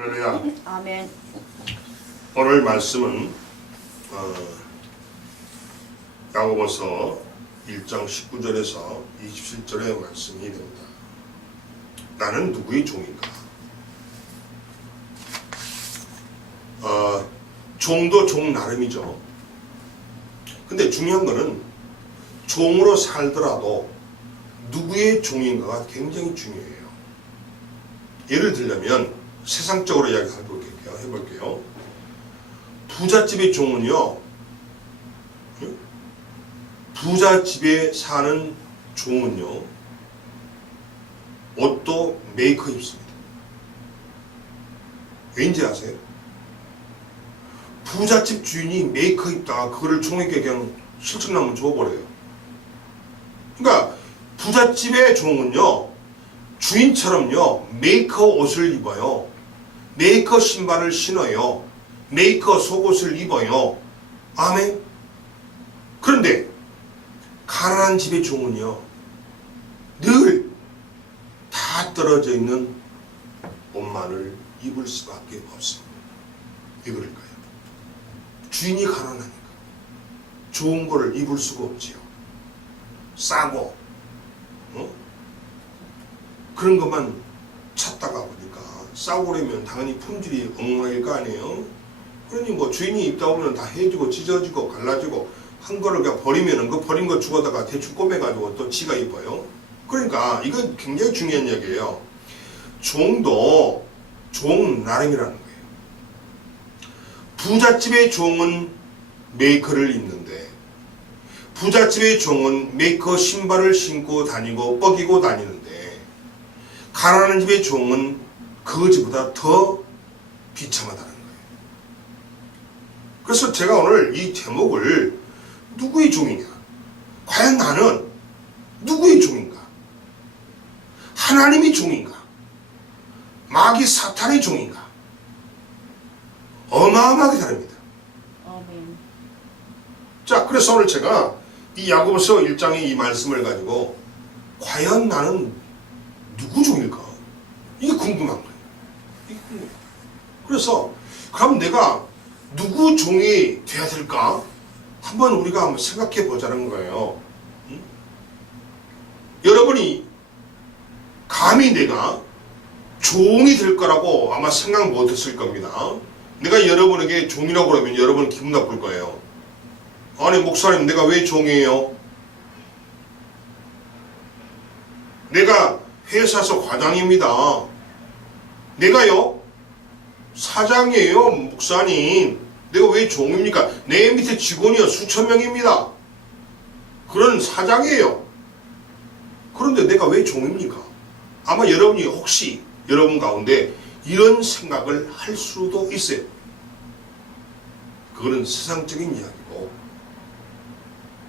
할렐루야. 아멘. 오늘 말씀은 야고보서 1장 19절에서 27절의 말씀이 됩니다. 나는 누구의 종인가? 종도 종 나름이죠. 근데 중요한 거는 종으로 살더라도 누구의 종인가가 굉장히 중요해요. 예를 들자면 세상적으로 해볼게요. 부잣집의 종은요, 부잣집에 사는 종은요, 옷도 메이커 입습니다. 왠지 아세요? 부잣집 주인이 메이커 입다가 그거를 종에게 그냥 실증나면 줘버려요. 그러니까 부잣집의 종은요, 주인처럼요, 메이커 옷을 입어요. 메이커 신발을 신어요. 메이커 속옷을 입어요. 아멘. 그런데 가난한 집의 종은요, 늘 다 떨어져 있는 옷만을 입을 수밖에 없습니다. 왜 그럴까요? 주인이 가난하니까 좋은 거를 입을 수가 없지요. 싸고 그런 것만 찾다가 보니까 싸고 그러면 당연히 품질이 엉망일 거 아니에요. 그러니 뭐 주인이 입다 보면 다 해지고 찢어지고 갈라지고 한 거를 그냥 버리면은 그 버린 거 주워다가 대충 꼬매가지고 또 지가 입어요. 그러니까 이건 굉장히 중요한 얘기예요. 종도 종 나름이라는 거예요. 부잣집의 종은 메이커를 입는데 부잣집의 종은 메이커 신발을 신고 다니고 뻐기고 다니는데 가난한 집의 종은 그것보다 더 비참하다는 거예요. 그래서 제가 오늘 이 제목을 누구의 종이냐? 과연 나는 누구의 종인가? 하나님의 종인가? 마귀 사탄의 종인가? 어마어마하게 다릅니다. 아멘. 자, 그래서 오늘 제가 이 야고보서 1장의 이 말씀을 가지고 과연 나는 누구 종일까? 이게 궁금한 거예요. 이게 궁금해요. 그래서 그럼 내가 누구 종이 돼야 될까? 한번 우리가 한번 생각해 보자는 거예요. 응? 여러분이 감히 내가 종이 될 거라고 아마 생각 못 했을 겁니다. 내가 여러분에게 종이라고 그러면 여러분 기분 나쁠 거예요. 아니 목사님 내가 왜 종이에요? 내가 회사에서 과장입니다. 내가요? 사장이에요 목사님. 내가 왜 종입니까? 내 밑에 직원이요 수천 명입니다. 그런 사장이에요. 그런데 내가 왜 종입니까? 아마 여러분이 혹시 여러분 가운데 이런 생각을 할 수도 있어요. 그거는 세상적인 이야기고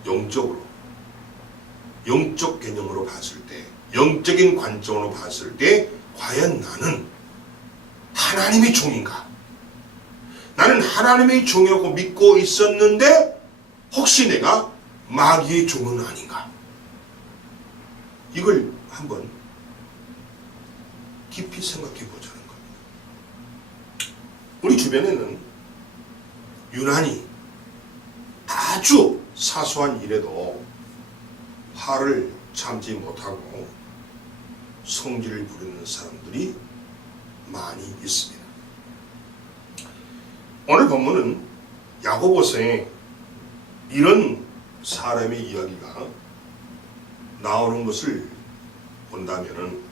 영적으로 영적 개념으로 봤을 때 영적인 관점으로 봤을 때 과연 나는 하나님의 종인가? 나는 하나님의 종이라고 믿고 있었는데 혹시 내가 마귀의 종은 아닌가? 이걸 한번 깊이 생각해 보자는 겁니다. 우리 주변에는 유난히 아주 사소한 일에도 화를 참지 못하고 성질을 부리는 사람들이 많이 있습니다. 오늘 본문은 야고보서에 이런 사람의 이야기가 나오는 것을 본다면은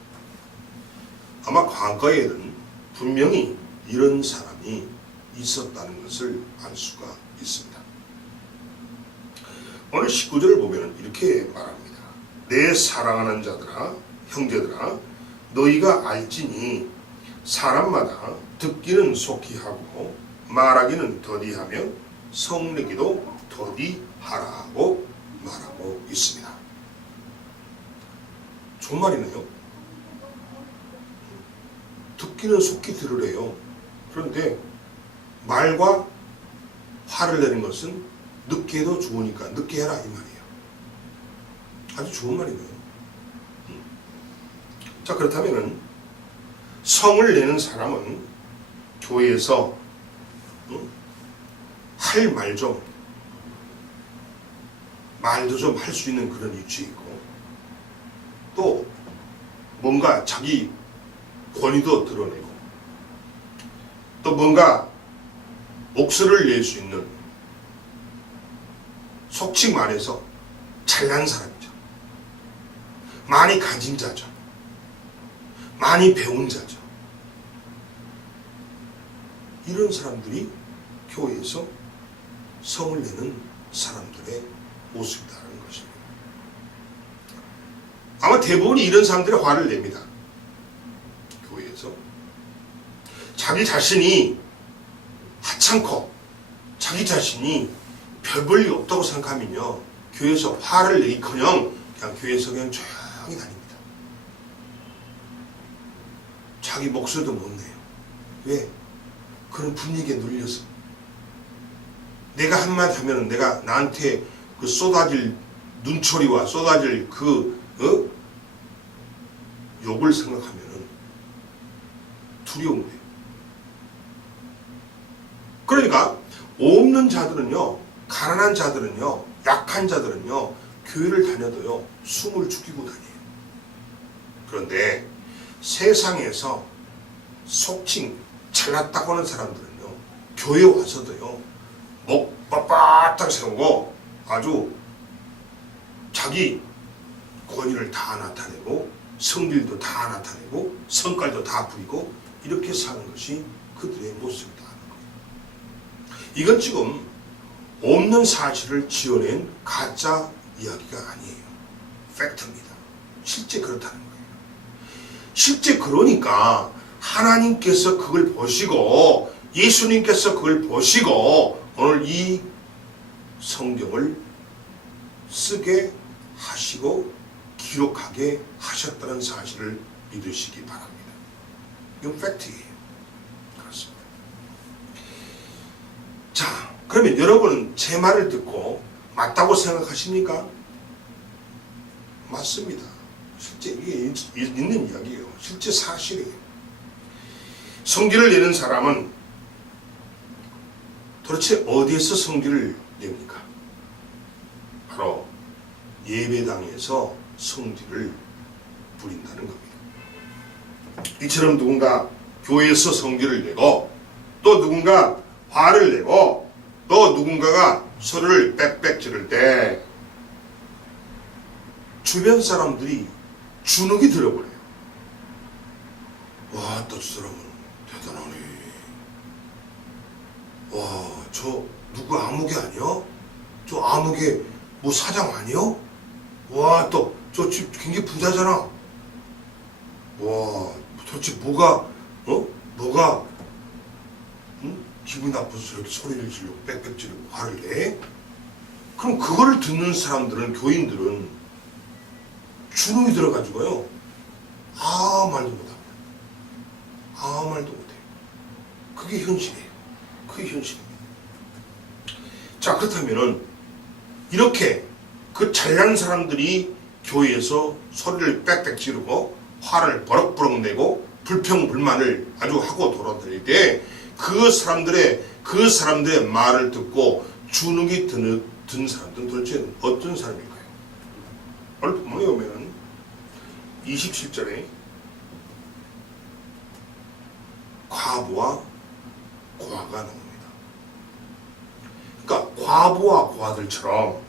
아마 과거에는 분명히 이런 사람이 있었다는 것을 알 수가 있습니다. 오늘 19절을 보면 이렇게 말합니다. 내 사랑하는 자들아, 형제들아, 너희가 알지니 사람마다 듣기는 속히 하고 말하기는 더디하며 성내기도 더디하라고 말하고 있습니다. 좋은 말이네요. 듣기는 속히 들으래요. 그런데 말과 화를 내는 것은 늦게 해도 좋으니까 늦게 해라 이 말이에요. 아주 좋은 말이네요. 자, 그렇다면은 성을 내는 사람은 교회에서 할 말 좀, 말도 좀 할 수 있는 그런 위치에 있고, 또 뭔가 자기 권위도 드러내고, 또 뭔가 목소리를 낼 수 있는, 속칭 말해서 잘난 사람이죠. 많이 가진 자죠. 많이 배운 자죠. 이런 사람들이 교회에서 성을 내는 사람들의 모습이라는 것입니다. 아마 대부분이 이런 사람들이 화를 냅니다. 교회에서. 자기 자신이 하찮고 자기 자신이 별 볼 일 없다고 생각하면요, 교회에서 화를 내기커녕 그냥 교회에서 그냥 조용히 다닙니다. 자기 목소리도 못 내요. 왜? 그런 분위기에 눌려서. 내가 한마디 하면 내가 나한테 그 쏟아질 눈초리와 쏟아질 그 욕을 생각하면 두려운 거예요. 그러니까 없는 자들은요, 가난한 자들은요, 약한 자들은요, 교회를 다녀도요 숨을 죽이고 다녀요. 그런데 세상에서 속칭 잘났다고 하는 사람들은요, 교회 와서도요 목 빳빳하게 세우고 아주 자기 권위를 다 나타내고 성질도 다 나타내고 성깔도 다 부리고 이렇게 사는 것이 그들의 모습이다 하는 거예요. 이건 지금 없는 사실을 지어낸 가짜 이야기가 아니에요. 팩트입니다. 실제 그렇다는 거예요. 실제 그러니까 하나님께서 그걸 보시고 예수님께서 그걸 보시고 오늘 이 성경을 쓰게 하시고 기록하게 하셨다는 사실을 믿으시기 바랍니다. 이건 팩트예요. 그렇습니다. 자, 그러면 여러분은 제 말을 듣고 맞다고 생각하십니까? 맞습니다. 실제 이게 있는 이야기예요. 실제 사실이에요. 성질을 내는 사람은 도대체 어디에서 성질을 냅니까? 바로 예배당에서 성질을 부린다는 겁니다. 이처럼 누군가 교회에서 성질을 내고 또 누군가 화를 내고 또 누군가가 서로를 빽빽 지를 때 주변 사람들이 주눅이 들어버려요. 와, 또 저 사람은 대단하네. 와, 저 누구 아무개 아니야? 저 아무개 뭐 사장 아니야? 와, 또 저 집 굉장히 부자잖아. 와, 도대체 뭐가 기분이 나빠서 이렇게 소리를 지르고 빽빽 지르고 화를 내? 그럼 그거를 듣는 사람들은, 교인들은 주눅이 들어가지고요, 아무 말도 못합니다. 아무 말도 못해요. 그게 현실이에요. 그게 현실입니다. 자, 그렇다면은 이렇게 그 잘난 사람들이 교회에서 소리를 빽빽 지르고 화를 버럭버럭 내고 불평불만을 아주 하고 돌아다닐 때 그 사람들의 말을 듣고 주눅이 든 사람들은 도대체 어떤 사람일까요? 오늘 본문에 보면 27절에 과부와 고아가 나옵니다. 그러니까 과부와 고아들처럼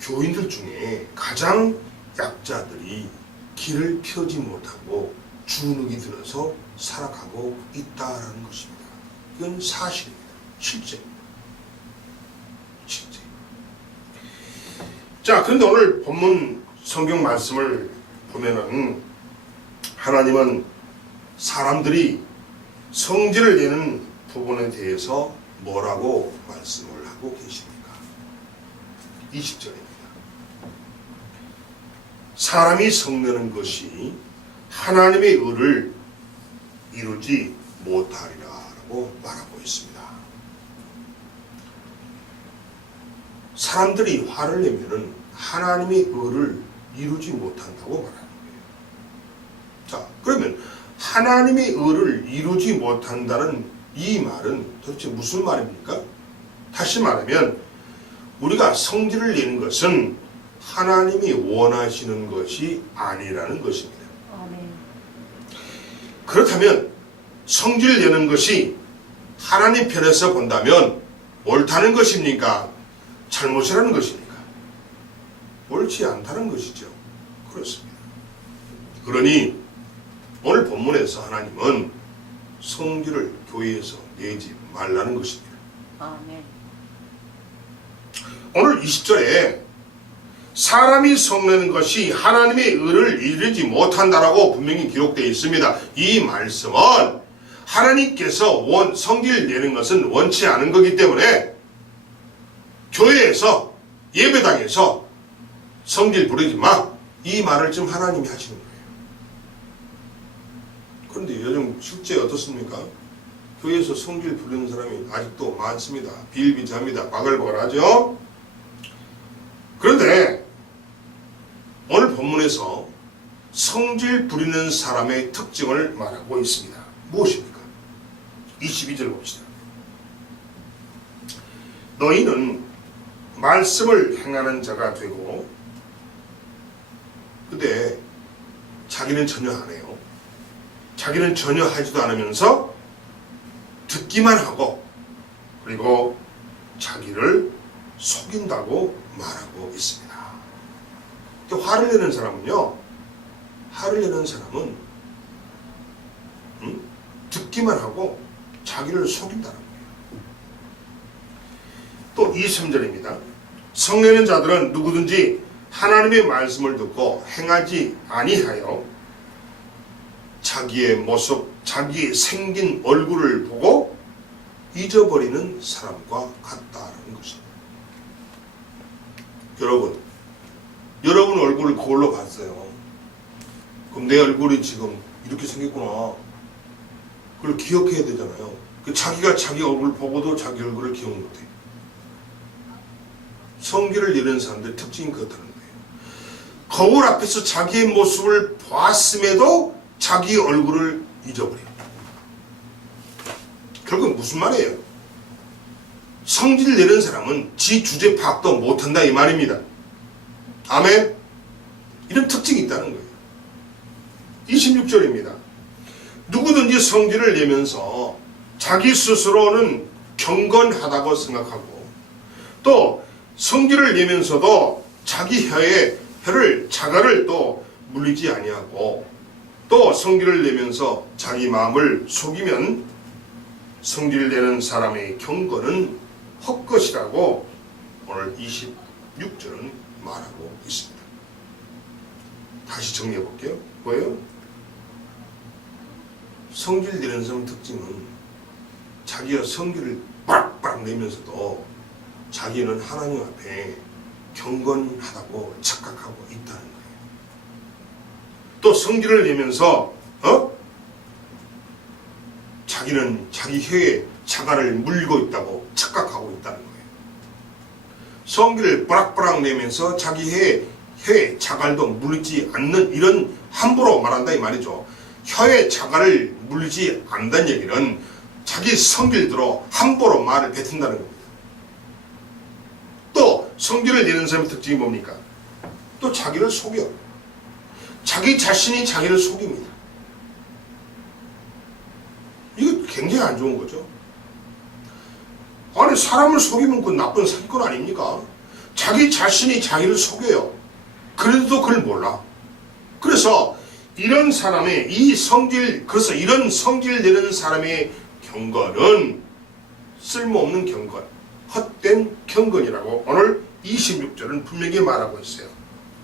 교인들 중에 가장 약자들이 길을 펴지 못하고 주눅이 들어서 살아가고 있다는 것입니다. 이건 사실입니다. 실제입니다. 실제. 자, 그런데 오늘 본문 성경 말씀을 보면은 하나님은 사람들이 성질을 내는 부분에 대해서 뭐라고 말씀을 하고 계십니까? 20절입니다. 사람이 성내는 것이 하나님의 의를 이루지 못하리라고 말하고 있습니다. 사람들이 화를 내면은 하나님의 의를 이루지 못한다고 말하는 거예요. 자, 그러면 하나님의 의를 이루지 못한다는 이 말은 도대체 무슨 말입니까? 다시 말하면 우리가 성질을 내는 것은 하나님이 원하시는 것이 아니라는 것입니다. 그렇다면 성질을 내는 것이 하나님 편에서 본다면 옳다는 것입니까? 잘못이라는 것입니까? 옳지 않다는 것이죠. 그렇습니다. 그러니 오늘 본문에서 하나님은 성질을 교회에서 내지 말라는 것입니다. 아멘. 오늘 20절에 사람이 성내는 것이 하나님의 의를 이루지 못한다라고 분명히 기록되어 있습니다. 이 말씀은 하나님께서 성질 내는 것은 원치 않은 거기 때문에 교회에서 예배당에서 성질 부리지 마, 이 말을 지금 하나님이 하시는 거예요. 그런데 요즘 실제 어떻습니까? 교회에서 성질 부리는 사람이 아직도 많습니다. 비일비재합니다. 바글바글하죠. 그런데 오늘 본문에서 성질 부리는 사람의 특징을 말하고 있습니다. 무엇입니까? 22절 봅시다. 너희는 말씀을 행하는 자가 되고, 근데 자기는 전혀 안 해요. 자기는 전혀 하지도 않으면서 듣기만 하고, 그리고 자기를 속인다고 말하고 있습니다. 화를 내는 사람은요, 화를 내는 사람은 듣기만 하고 자기를 속인다는 거예요. 또 23절입니다. 성내는 자들은 누구든지 하나님의 말씀을 듣고 행하지 아니하여 자기의 모습, 자기 생긴 얼굴을 보고 잊어버리는 사람과 같다는 것입니다. 여러분 얼굴을 거울로 봤어요. 그럼 내 얼굴이 지금 이렇게 생겼구나. 그걸 기억해야 되잖아요. 자기가 자기 얼굴 보고도 자기 얼굴을 기억 못해요. 성질을 내는 사람들의 특징이 그렇다는 거예요. 거울 앞에서 자기의 모습을 보았음에도 자기 얼굴을 잊어버려요. 결국 무슨 말이에요? 성질 내는 사람은 지 주제 파악도 못한다 이 말입니다. 아멘? 이런 특징이 있다는 거예요. 26절입니다. 누구든지 성질을 내면서 자기 스스로는 경건하다고 생각하고, 또 성질을 내면서도 자기 혀를 자갈을 또 물리지 아니하고, 또 성질을 내면서 자기 마음을 속이면 성질 내는 사람의 경건은 헛것이라고 오늘 26절은 말하고 있습니다. 다시 정리해 볼게요. 뭐예요? 성질 내는 사람 특징은 자기가 성질을 빡빡 내면서도 자기는 하나님 앞에 경건하다고 착각하고 있다는 거예요. 또 성질을 내면서 자기는 자기 혀에 자갈을 물고 있다고 착각하고 있다는 거예요. 성질을 빠락빠락 내면서 자기 혀에 자갈도 물지 않는, 이런 함부로 말한다 이 말이죠. 혀에 자갈을 물지 않는다는 얘기는 자기 성질대로 함부로 말을 뱉은다는 겁니다. 또 성질을 내는 사람의 특징이 뭡니까? 또 자기를 속여. 자기 자신이 자기를 속입니다. 이거 굉장히 안 좋은 거죠. 아니, 사람을 속이면 그 나쁜 사기꾼 아닙니까? 자기 자신이 자기를 속여요. 그래도 그걸 몰라. 그래서 이런 사람의 그래서 이런 성질 내는 사람의 경건은 쓸모없는 경건, 헛된 경건이라고 오늘 26절은 분명히 말하고 있어요.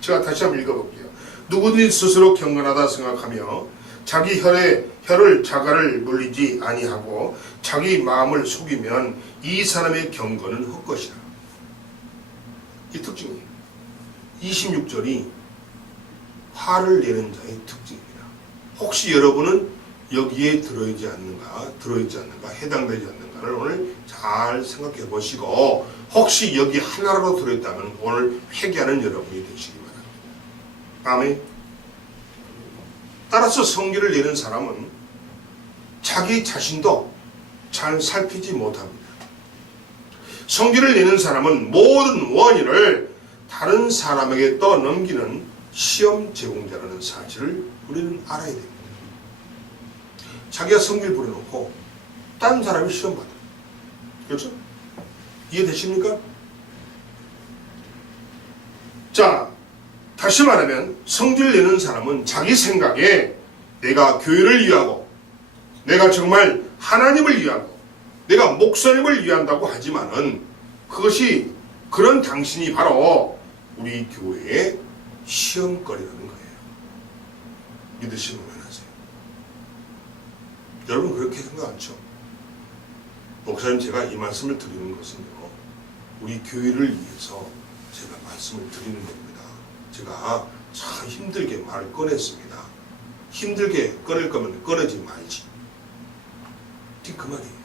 제가 다시 한번 읽어볼게요. 누구든지 스스로 경건하다 생각하며 자기 혀를 자갈을 물리지 아니하고 자기 마음을 속이면 이 사람의 경건은 헛것이라. 이 특징이에요. 26절이 화를 내는 자의 특징입니다. 혹시 여러분은 여기에 들어있지 않는가, 해당되지 않는가를 오늘 잘 생각해 보시고, 혹시 여기 하나라도 들어있다면 오늘 회개하는 여러분이 되시기 바랍니다. 아멘. 따라서 성질을 내는 사람은 자기 자신도 잘 살피지 못합니다. 성질을 내는 사람은 모든 원인을 다른 사람에게 떠넘기는 시험 제공자라는 사실을 우리는 알아야 됩니다. 자기가 성질 부려놓고 다른 사람이 시험 받아요. 그렇죠? 이해되십니까? 자, 다시 말하면 성질 내는 사람은 자기 생각에 내가 교회를 위하고 내가 정말 하나님을 위하고 내가 목사님을 위한다고 하지만은 그것이 그런 당신이 바로 우리 교회의 시험거리라는 거예요. 믿으시면 하세요. 여러분 그렇게 생각 않죠? 목사님 제가 이 말씀을 드리는 것은요, 우리 교회를 위해서 제가 말씀을 드리는 겁니다. 제가 참 힘들게 말을 꺼냈습니다. 힘들게 꺼낼 거면 꺼내지 말지. 그 말이에요.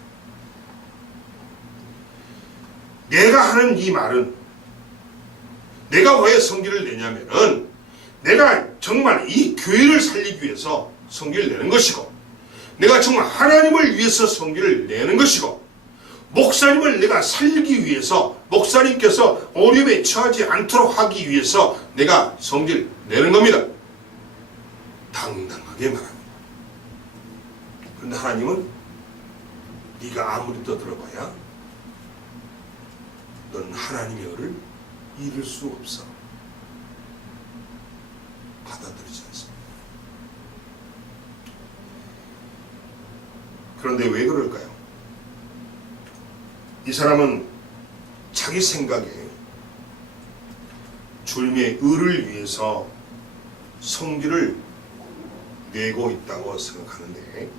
내가 하는 이 말은 내가 왜 성질을 내냐면은 내가 정말 이 교회를 살리기 위해서 성질을 내는 것이고 내가 정말 하나님을 위해서 성질을 내는 것이고 목사님을 내가 살리기 위해서 목사님께서 어려움에 처하지 않도록 하기 위해서 내가 성질 내는 겁니다. 당당하게 말합니다. 그런데 하나님은 네가 아무리 떠들어봐야 너는 하나님의 의를 이룰 수 없어. 받아들이지 않습니다. 그런데 왜 그럴까요? 이 사람은 자기 생각에 주님의 의를 위해서 성질을 내고 있다고 생각하는데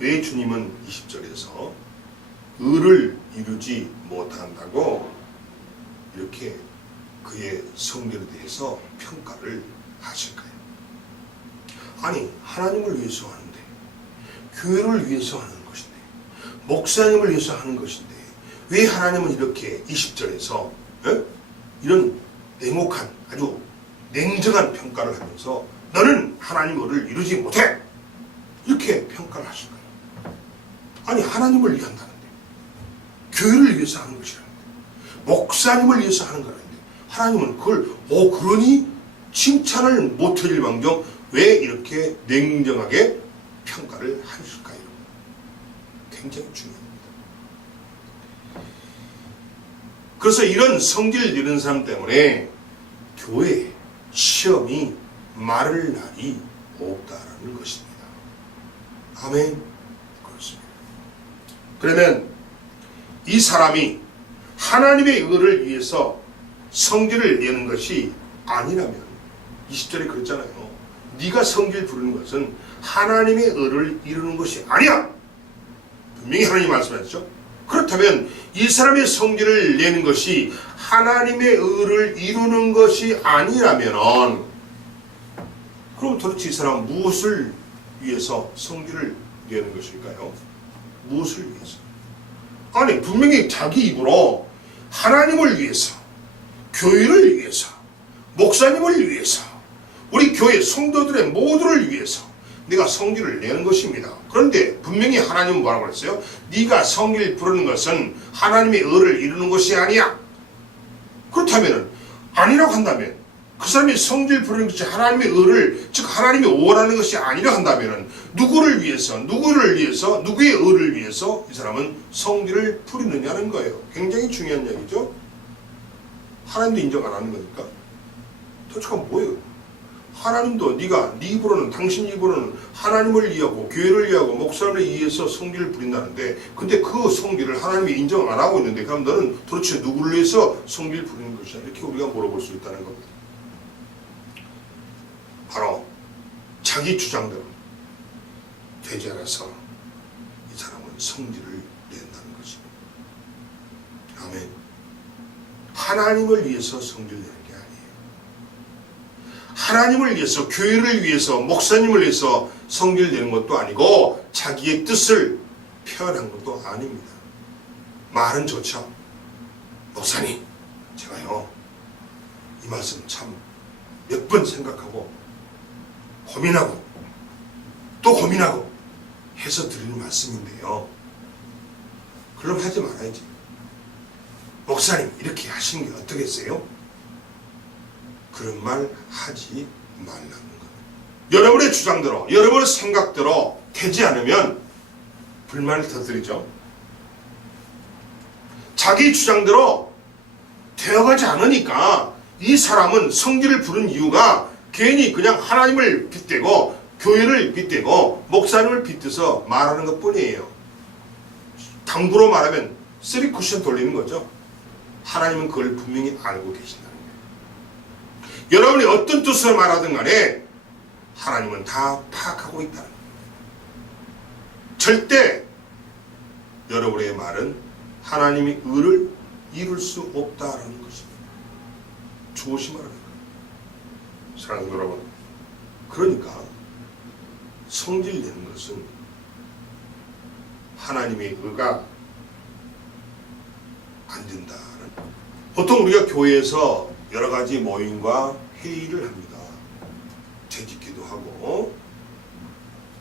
왜 주님은 20절에서 의를 이루지 못한다고 이렇게 그의 성질에 대해서 평가를 하실까요? 아니 하나님을 위해서 하는데 교회를 위해서 하는 것인데 목사님을 위해서 하는 것인데 왜 하나님은 이렇게 20절에서 이런 냉혹한 아주 냉정한 평가를 하면서 너는 하나님의 의를 이루지 못해 이렇게 평가를 하실까요? 아니 하나님을 위한다는데 교회를 위해서 하는 것이라는데 목사님을 위해서 하는 거라는데 하나님은 그걸 그러니 칭찬을 못해줄 망정 왜 이렇게 냉정하게 평가를 하실까요? 굉장히 중요합니다. 그래서 이런 성질 내는 사람 때문에 교회에 시험이 마를 날이 없다라는 것입니다. 아멘. 그렇습니다. 그러면 이 사람이 하나님의 의를 위해서 성질을 내는 것이 아니라면 20절에 그랬잖아요. 네가 성질 부르는 것은 하나님의 의를 이루는 것이 아니야. 분명히 하나님 말씀하셨죠. 그렇다면 이 사람의 성질을 내는 것이 하나님의 의를 이루는 것이 아니라면 그럼 도대체 이 사람은 무엇을 위해서 성질을 내는 것일까요? 무엇을 위해서? 아니 분명히 자기 입으로 하나님을 위해서 교회를 위해서 목사님을 위해서 우리 교회 성도들의 모두를 위해서 네가 성질을 내는 것입니다. 그런데 분명히 하나님은 뭐라고 했어요? 네가 성질 부르는 것은 하나님의 의를 이루는 것이 아니야. 그렇다면 아니라고 한다면 그 사람이 성질 부르는 것이 하나님의 의를 즉 하나님이 원하는 것이 아니라 한다면 누구를 위해서 누구의 의를 위해서 이 사람은 성질을 부리느냐는 거예요. 굉장히 중요한 얘기죠. 하나님도 인정 안 하는 거니까. 도대체 뭐예요? 하나님도 네 입으로는 당신 입으로는 하나님을 위하고 교회를 위하고 목사를 위해서 성질을 부린다는데 근데 그 성질을 하나님이 인정 안 하고 있는데 그럼 너는 도대체 누구를 위해서 성질을 부리는 것이냐 이렇게 우리가 물어볼 수 있다는 겁니다. 바로 자기 주장대로 되지 않아서 이 사람은 성질을 낸다는 것입니다. 아멘. 하나님을 위해서 성질을 내는 게 아니에요. 하나님을 위해서 교회를 위해서 목사님을 위해서 성질을 내는 것도 아니고 자기의 뜻을 표현한 것도 아닙니다. 말은 좋죠. 목사님 제가요 이 말씀 참 몇 번 생각하고 고민하고 또 고민하고 해서 드리는 말씀인데요. 그럼 하지 말아야지. 목사님 이렇게 하시는 게 어떻겠어요? 그런 말 하지 말라는 거예요. 여러분의 주장대로, 여러분의 생각대로 되지 않으면 불만을 터뜨리죠. 자기 주장대로 되어가지 않으니까 이 사람은 성질을 부른 이유가 괜히 그냥 하나님을 빗대고 교회를 빗대고 목사님을 빗대서 말하는 것 뿐이에요. 당부로 말하면 쓰리 쿠션 돌리는 거죠. 하나님은 그걸 분명히 알고 계신다는 거예요. 여러분이 어떤 뜻으로 말하든 간에 하나님은 다 파악하고 있다는 거예요. 절대 여러분의 말은 하나님의 의를 이룰 수 없다라는 것입니다. 조심하라는 거예요. 사랑하는 여러분, 그러니까 성질내는 것은 하나님의 의가 안 된다는 거예요. 보통 우리가 교회에서 여러 가지 모임과 회의를 합니다. 재짓기도 하고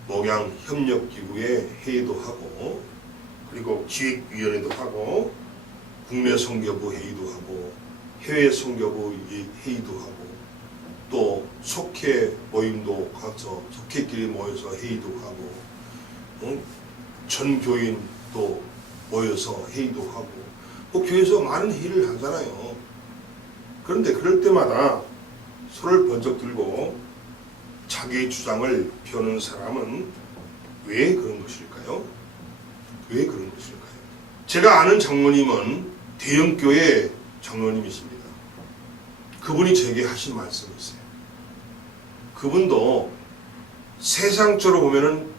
목양협력기구의 회의도 하고 그리고 기획위원회도 하고 국내 선교부 회의도 하고 해외 선교부 회의도 하고 또 속회 모임도 가서 속회끼리 모여서 회의도 하고 전 교인도 모여서 회의도 하고 교회에서 많은 회의를 하잖아요. 그런데 그럴 때마다 손을 번쩍 들고 자기의 주장을 펴는 사람은 왜 그런 것일까요? 왜 그런 것일까요? 제가 아는 장로님은 대형교회 장로님이십니다. 그분이 제게 하신 말씀이 있어요. 그분도 세상적으로 보면은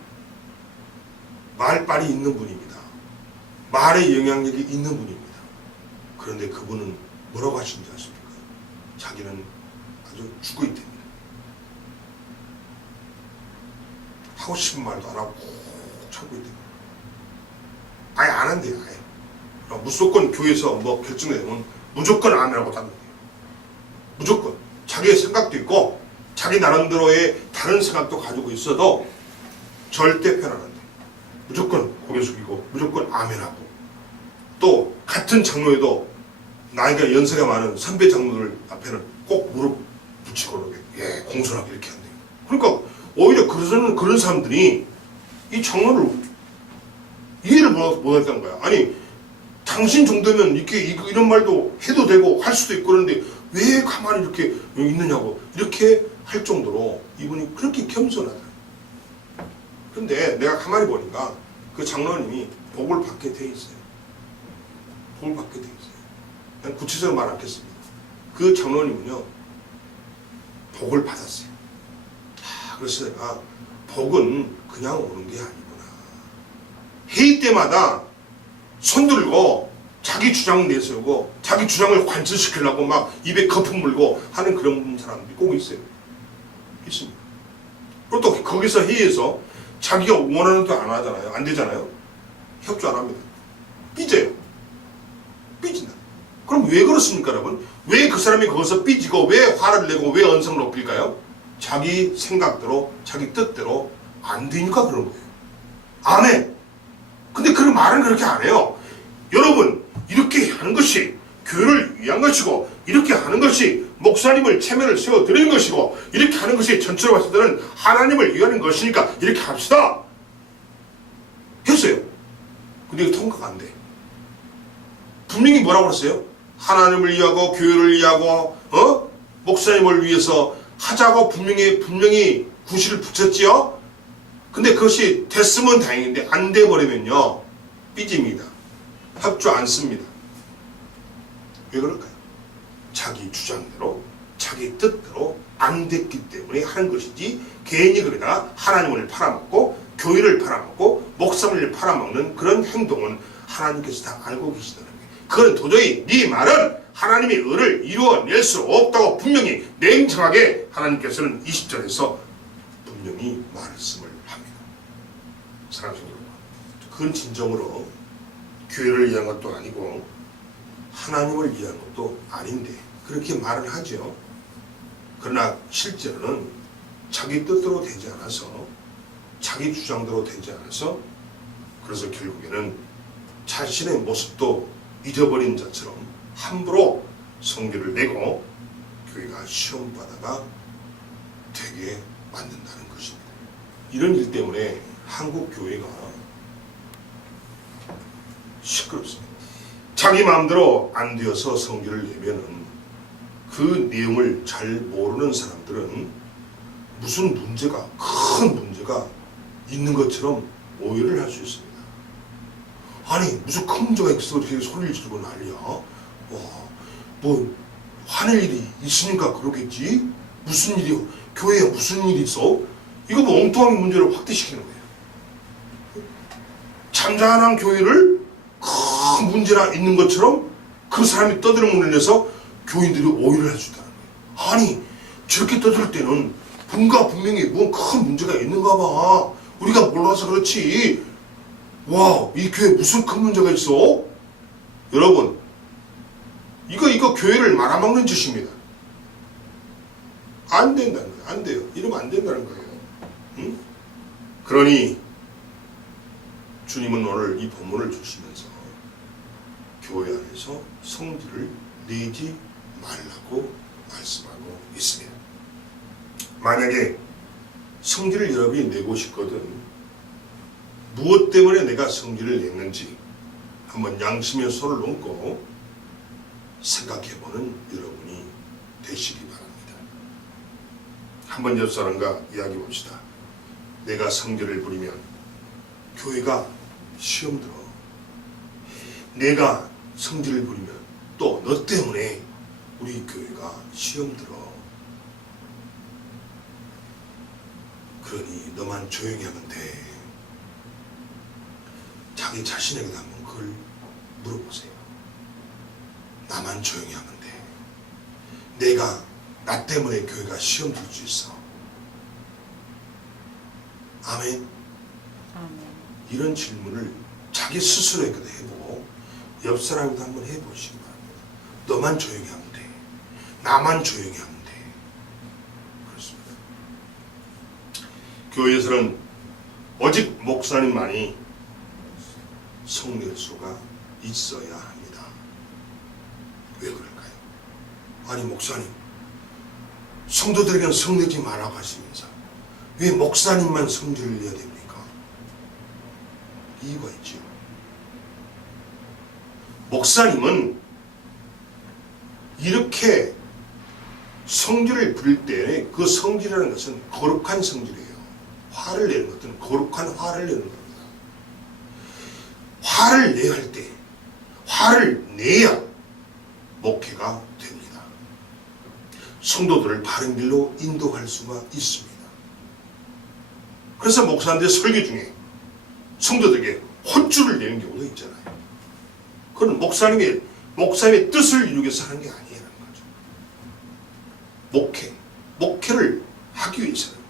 말빨이 있는 분입니다. 말의 영향력이 있는 분입니다. 그런데 그분은 뭐라고 하시는지 아십니까? 자기는 아주 죽어 있답니다. 하고 싶은 말도 안 하고 꼭 참고 있답니다. 아예 안 한대요. 아예. 무조건 교회에서 뭐 결정되면 무조건 안 하라고 하는 거예요. 무조건 자기의 생각도 있고 자기 나름대로의 다른 생각도 가지고 있어도 절대 편 안 한대. 무조건 고개 숙이고 무조건 아멘하고 또 같은 장로에도 나이가 연세가 많은 선배 장로들 앞에는 꼭 무릎 붙이고 이렇게 공손하게 이렇게 한대요. 그러니까 오히려 그런 사람들이 이 장로를 이해를 못했다는 거야. 아니 당신 정도면 이렇게 이런 말도 해도 되고 할 수도 있고 그런데 왜 가만히 이렇게 있느냐고 이렇게 할 정도로 이분이 그렇게 겸손하다. 근데 내가 가만히 보니까 그 장로님이 복을 받게 돼 있어요. 복을 받게 돼 있어요. 난 구체적으로 말 않겠습니다. 그 장로님은요 복을 받았어요. 그래서 내가 복은 그냥 오는 게 아니구나. 회의 때마다 손 들고 자기 주장 내세우고 자기 주장을 관철시키려고 막 입에 거품 물고 하는 그런 사람들이 꼭 있어요. 있습니다. 그리고 또 거기서 회의에서 자기가 원하는 것도 안 하잖아요. 안 되잖아요. 협조 안 합니다. 삐져요. 삐진다. 그럼 왜 그렇습니까, 여러분? 왜 그 사람이 거기서 삐지고 왜 화를 내고 왜 언성을 높일까요? 자기 생각대로 자기 뜻대로 안 되니까 그런 거예요. 안 해. 근데 그 말은 그렇게 안 해요. 여러분 이렇게 하는 것이 교회를 위한 것이고 이렇게 하는 것이 목사님을 체면을 세워드리는 것이고 이렇게 하는 것이 전체로 봤을 때는 하나님을 위하는 것이니까 이렇게 합시다 했어요. 근데 이거 통과가 안 돼. 분명히 뭐라고 그랬어요? 하나님을 위하고 교회를 위하고 목사님을 위해서 하자고 분명히 구실을 붙였지요. 근데 그것이 됐으면 다행인데 안 돼버리면요 삐집니다. 협조 안 씁니다. 왜 그럴까요? 자기 주장대로 자기 뜻대로 안 됐기 때문에 하는 것이지 괜히 그러다가 하나님을 팔아먹고 교회를 팔아먹고 목사님을 팔아먹는 그런 행동은 하나님께서 다 알고 계시다는 거예요. 그건 도저히 네 말은 하나님의 의를 이루어낼 수 없다고 분명히 냉정하게 하나님께서는 20절에서 분명히 말씀을 합니다. 사랑하는 여러분, 그건 진정으로 교회를 위한 것도 아니고 하나님을 위한 것도 아닌데 그렇게 말을 하죠. 그러나 실제로는 자기 뜻대로 되지 않아서 자기 주장대로 되지 않아서 그래서 결국에는 자신의 모습도 잊어버린 자처럼 함부로 성질을 내고 교회가 시험바다가 되게 만든다는 것입니다. 이런 일 때문에 한국 교회가 시끄럽습니다. 자기 마음대로 안 되어서 성질을 내면은 그 내용을 잘 모르는 사람들은 무슨 문제가, 큰 문제가 있는 것처럼 오해를 할 수 있습니다. 아니 무슨 큰 문제가 있어 이렇게 소리를 지르고 난리야. 뭐 화낼 일이 있으니까 그러겠지. 무슨 일이, 교회에 무슨 일이 있어? 이거 뭐 엉뚱한 문제를 확대시키는 거예요. 잔잔한 교회를 큰 문제가 있는 것처럼 그 사람이 떠드는 문을 내서 교인들이 오해를 할 수 있다는 거예요. 아니 저렇게 떠들 때는 뭔가 분명히 뭔 큰 문제가 있는가 봐. 우리가 몰라서 그렇지. 와, 이 교회에 무슨 큰 문제가 있어? 여러분, 이거 교회를 말아먹는 짓입니다. 안 된다는 거예요. 안 돼요. 이러면 안 된다는 거예요. 응? 그러니 주님은 오늘 이 본문을 주시면서 교회 안에서 성질을 내지 말라고 말씀하고 있습니다. 만약에 성질을 여러분이 내고 싶거든, 무엇 때문에 내가 성질을 냈는지 한번 양심의 손을 얹고 생각해보는 여러분이 되시기 바랍니다. 한번 옆 사람과 이야기해 봅시다. 내가 성질을 부리면 교회가 시험 들어. 내가 성질을 부리면 또 너 때문에 우리 교회가 시험 들어. 그러니 너만 조용히 하면 돼. 자기 자신에게 한번 그걸 물어보세요. 나만 조용히 하면 돼. 나 때문에 교회가 시험 들 수 있어. 아멘. 이런 질문을 자기 스스로에게도 해보고 옆 사람도 한번 해보시기 바랍니다. 너만 조용히 하면 돼. 나만 조용히 하면 돼. 그렇습니다. 교회에서는 오직 목사님만이 성낼 수가 있어야 합니다. 왜 그럴까요? 아니 목사님, 성도들에게는 성내지 말라고 하시면서 왜 목사님만 성질을 내야 됩니까? 이유가 있죠. 목사님은 이렇게 성질을 부릴 때 그 성질이라는 것은 거룩한 성질이에요. 화를 내는 것은 거룩한 화를 내는 겁니다. 화를 내야 할 때 화를 내야 목회가 됩니다. 성도들을 바른 길로 인도할 수가 있습니다. 그래서 목사님들 설교 중에 성도들에게 혼쭐을 내는 경우도 있잖아요. 그건 목사님의 뜻을 이루기 위해서 하는 게 아니라는 거죠. 목회를 하기 위해서는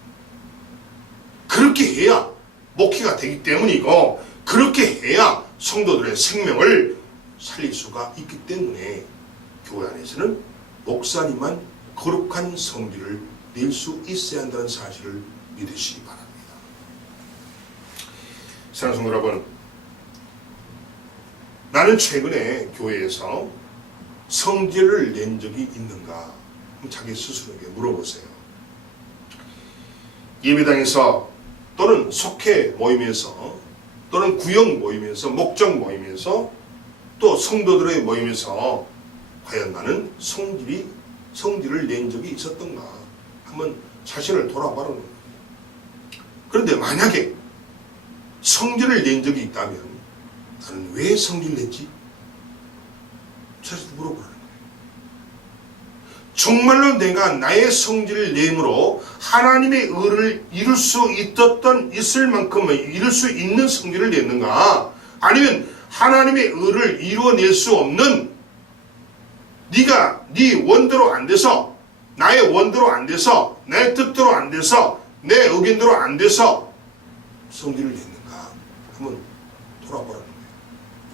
그렇게 해야 목회가 되기 때문이고, 그렇게 해야 성도들의 생명을 살릴 수가 있기 때문에 교회 안에서는 목사님만 거룩한 성질을 낼 수 있어야 한다는 사실을 믿으시기 바랍니다. 사랑하는 성도 여러분, 나는 최근에 교회에서 성질을 낸 적이 있는가? 자기 스스로에게 물어보세요. 예배당에서 또는 속회 모임에서 또는 구역 모임에서, 목적 모임에서, 또 성도들의 모임에서 과연 나는 성질을 낸 적이 있었던가? 한번 자신을 돌아보라는 거예요. 그런데 만약에 성질을 낸 적이 있다면 나는 왜 성질을 냈지? 자신을 물어보라는 거예요. 정말로 내가 나의 성질을 내므로 하나님의 의를 이룰 수 있을 만큼 이룰 수 있는 성질을 냈는가? 아니면 하나님의 의를 이루어낼 수 없는 네 원대로 안 돼서, 나의 원대로 안 돼서, 내 뜻대로 안 돼서, 내 의견대로 안 돼서 성질을 냈는가? 한번 돌아보라는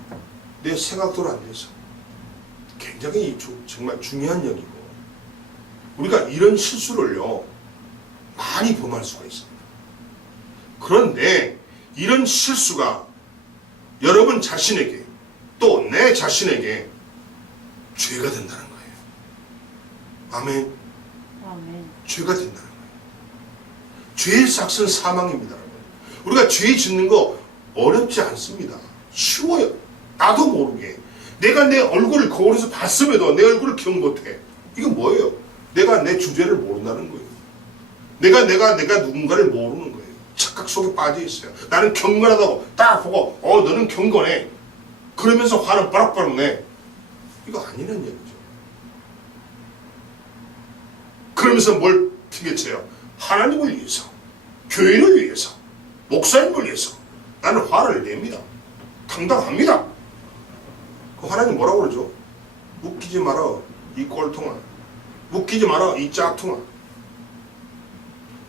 거예요. 내 생각대로 안 돼서. 굉장히 정말 중요한 얘기고, 우리가 이런 실수를요 많이 범할 수가 있습니다. 그런데 이런 실수가 여러분 자신에게 또 내 자신에게 죄가 된다는 거예요. 아멘. 아멘. 죄가 된다는 거예요. 죄의 삭은 사망입니다. 우리가 죄 짓는 거 어렵지 않습니다. 쉬워요. 나도 모르게. 내가 내 얼굴을 거울에서 봤음에도 내 얼굴을 기억 못해. 이건 뭐예요? 내가 내 주제를 모른다는 거예요. 내가 누군가를 모르는 거예요. 착각 속에 빠져 있어요. 나는 경건하다고 딱 보고 너는 경건해. 그러면서 화는 빠락빠락 내. 이거 아니란 얘기죠. 그러면서 뭘 핑계쳐요? 하나님을 위해서, 교회를 위해서, 목사님을 위해서 나는 화를 냅니다. 당당합니다. 그 하나님 뭐라고 그러죠? 웃기지 마라 이 꼴통아. 웃기지 마라 이 짝퉁아.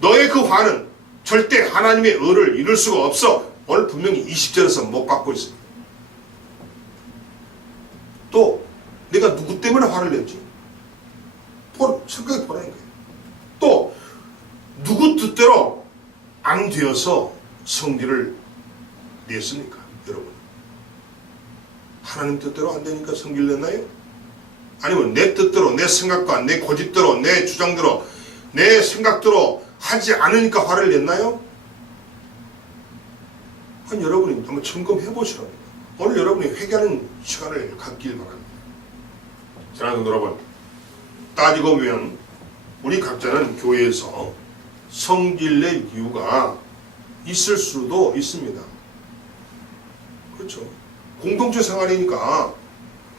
너의 그 화는 절대 하나님의 의를 이룰 수가 없어. 오늘 분명히 20절에서 못 받고 있습니다. 또 내가 누구 때문에 화를 냈지? 생각해 보라는 거예요. 또 누구 뜻대로 안 되어서 성질을 냈습니까? 여러분, 하나님 뜻대로 안 되니까 성질 냈나요? 아니면 내 뜻대로, 내 생각과 내 고집대로, 내 주장대로, 내 생각대로 하지 않으니까 화를 냈나요? 여러분이 한번 점검해 보시라고요. 오늘 여러분이 회개하는 시간을 갖길 바랍니다. 사랑하는 여러분, 따지고 보면 우리 각자는 교회에서 성질낼 이유가 있을 수도 있습니다. 그렇죠. 공동체 생활이니까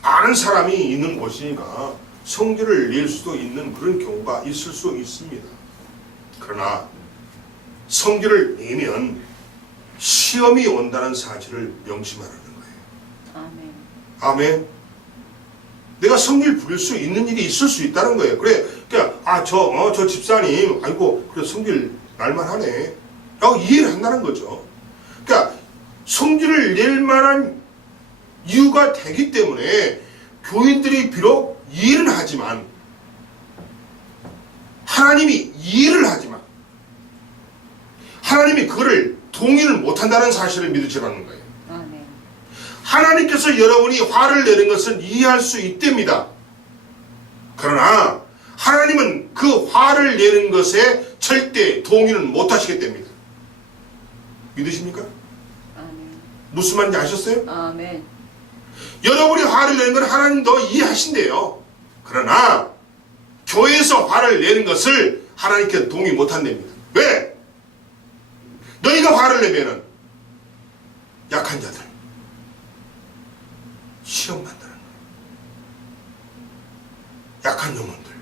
많은 사람이 있는 곳이니까 성질을 낼 수도 있는 그런 경우가 있을 수 있습니다. 그러나 성질을 내면 시험이 온다는 사실을 명심하라는 거예요. 아멘. 아멘. 내가 성질 부릴 수 있는 일이 있을 수 있다는 거예요. 그러니까 저 집사님, 아이고 그래 성질 날만하네 라고 이해를 한다는 거죠. 그러니까 성질을 낼 만한 이유가 되기 때문에 교인들이 비록 이해는 하지만, 하나님이 이해를 하지만 하나님이 그거를 동의를 못한다는 사실을 믿으시라는 거예요. 아멘. 하나님께서 여러분이 화를 내는 것은 이해할 수 있답니다. 그러나 하나님은 그 화를 내는 것에 절대 동의는 못하시겠답니다. 믿으십니까? 아멘. 무슨 말인지 아셨어요? 아멘. 여러분이 화를 내는 건 하나님도 이해하신대요. 그러나 교회에서 화를 내는 것을 하나님께서 동의 못한답니다. 왜? 너희가 화를 내면은 약한 자들 시험 받는다는 거예요. 약한 영혼들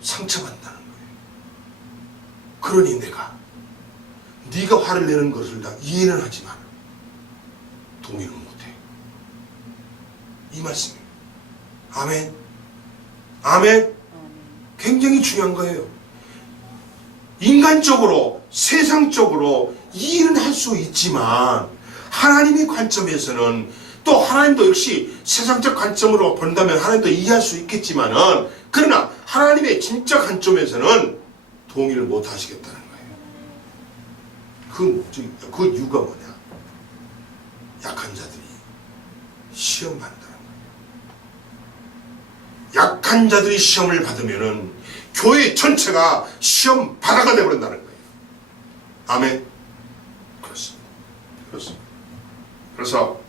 상처받는다는 거예요. 그러니 내가 네가 화를 내는 것을 다 이해는 하지만 동의는 못해. 이 말씀입니다. 아멘. 아멘. 굉장히 중요한 거예요. 인간적으로, 세상적으로 이해는 할 수 있지만 하나님의 관점에서는, 또 하나님도 역시 세상적 관점으로 본다면 하나님도 이해할 수 있겠지만은, 그러나 하나님의 진짜 관점에서는 동의를 못 하시겠다는 거예요. 그 이유가 뭐냐? 약한 자들이 시험 받는다는 거예요. 약한 자들이 시험을 받으면은 교회 전체가 시험 바다가 되어버린다는 거예요. 아멘. 그렇습니다. 그렇습니다. 그래서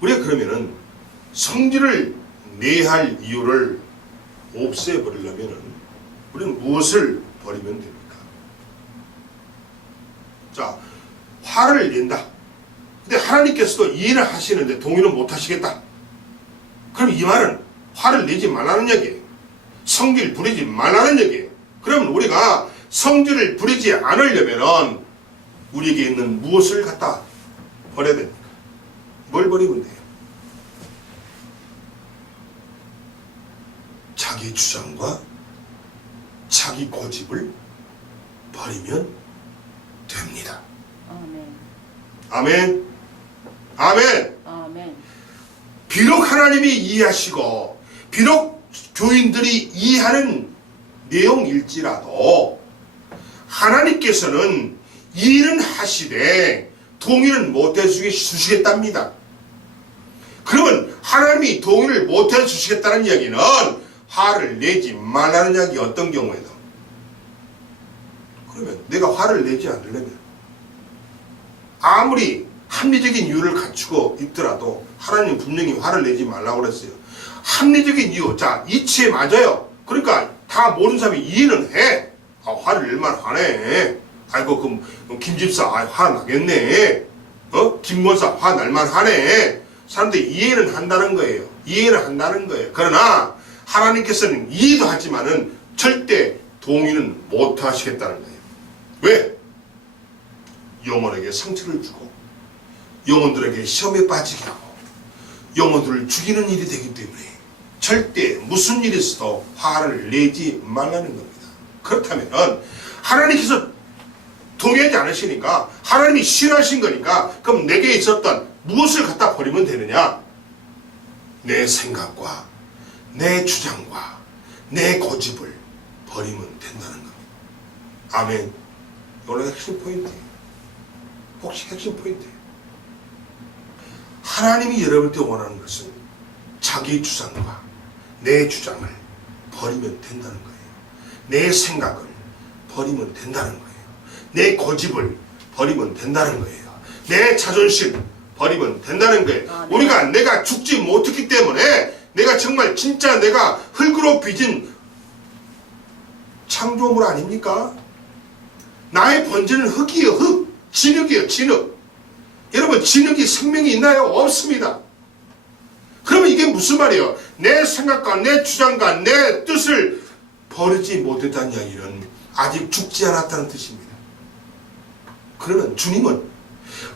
우리가 그러면은 성질을 내야 할 이유를 없애버리려면은 우리는 무엇을 버리면 됩니까? 자, 화를 낸다. 근데 하나님께서도 이해를 하시는데 동의는 못 하시겠다. 그럼 이 말은 화를 내지 말라는 얘기예요. 성질 부리지 말라는 얘기예요. 그러면 우리가 성질을 부리지 않으려면 우리에게 있는 무엇을 갖다 버려야 됩니까? 뭘 버리면 돼요? 자기 주장과 자기 고집을 버리면 됩니다. 아멘. 아멘. 아멘. 아멘. 비록 하나님이 이해하시고 비록 교인들이 이해하는 내용일지라도 하나님께서는 이해는 하시되 동의는 못해 주시겠답니다. 그러면 하나님이 동의를 못해 주시겠다는 이야기는 화를 내지 말라는 이야기. 어떤 경우에도. 그러면 내가 화를 내지 않으려면 아무리 합리적인 이유를 갖추고 있더라도 하나님은 분명히 화를 내지 말라고 그랬어요. 합리적인 이유, 자, 이치에 맞아요. 그러니까 다 모든 사람이 이해는 해. 아, 화를 낼만 하네. 아이고, 그럼 김집사, 화 나겠네. 김권사, 화 날만 하네. 사람들이 이해는 한다는 거예요. 이해는 한다는 거예요. 그러나 하나님께서는 이해도 하지만은 절대 동의는 못 하시겠다는 거예요. 왜? 영혼에게 상처를 주고 영혼들에게 시험에 빠지게 하고 영혼들을 죽이는 일이 되기 때문에 절대 무슨 일이 있어도 화를 내지 말라는 겁니다. 그렇다면 하나님께서 동의하지 않으시니까 하나님이 싫어하신 거니까 그럼 내게 있었던 무엇을 갖다 버리면 되느냐? 내 생각과 내 주장과 내 고집을 버리면 된다는 겁니다. 아멘. 이게 핵심 포인트예요. 혹시 핵심 포인트예요. 하나님이 여러분한테 원하는 것은 자기 주장과 내 주장을 버리면 된다는 거예요. 내 생각을 버리면 된다는 거예요. 내 고집을 버리면 된다는 거예요. 내 자존심 버리면 된다는 거예요. 우리가 내가 죽지 못했기 때문에 내가 정말 진짜 내가 흙으로 빚은 창조물 아닙니까? 나의 본질은 흙이에요. 흙. 진흙이에요. 진흙. 여러분, 진흙이 생명이 있나요? 없습니다. 그러면 이게 무슨 말이에요? 내 생각과 내 주장과 내 뜻을 버리지 못했다는 이야기는 아직 죽지 않았다는 뜻입니다. 그러면 주님은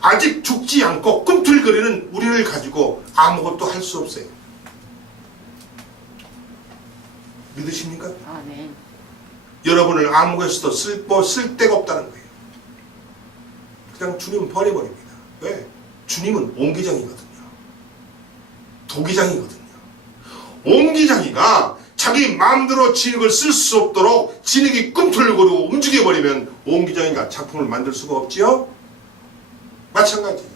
아직 죽지 않고 꿈틀거리는 우리를 가지고 아무것도 할 수 없어요. 믿으십니까? 아멘. 여러분을 아무것도 쓸 데가 없다는 거예요. 그냥 주님은 버려버립니다. 왜? 주님은 옹기장이거든요. 도기장이거든요. 옹기장이가 자기 마음대로 진흙을 쓸 수 없도록 진흙이 꿈틀거리고 움직여버리면 옹기장이가 작품을 만들 수가 없지요? 마찬가지예요.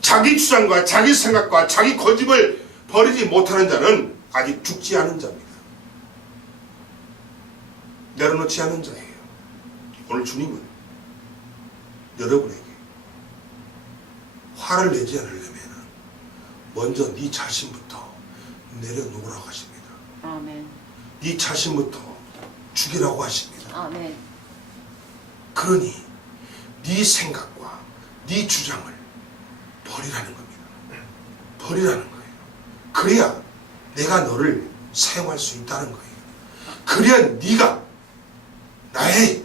자기 주장과 자기 생각과 자기 고집을 버리지 못하는 자는 아직 죽지 않은 자입니다. 내려놓지 않은 자예요. 오늘 주님은 여러분에게 화를 내지 않으려면 먼저 네 자신부터 내려놓으라고 하십니다. 아멘. 네 자신부터 죽이라고 하십니다. 아멘. 그러니 네 생각과 네 주장을 버리라는 겁니다. 버리라는 거예요. 그래야 내가 너를 사용할 수 있다는 거예요. 그래야 네가 나의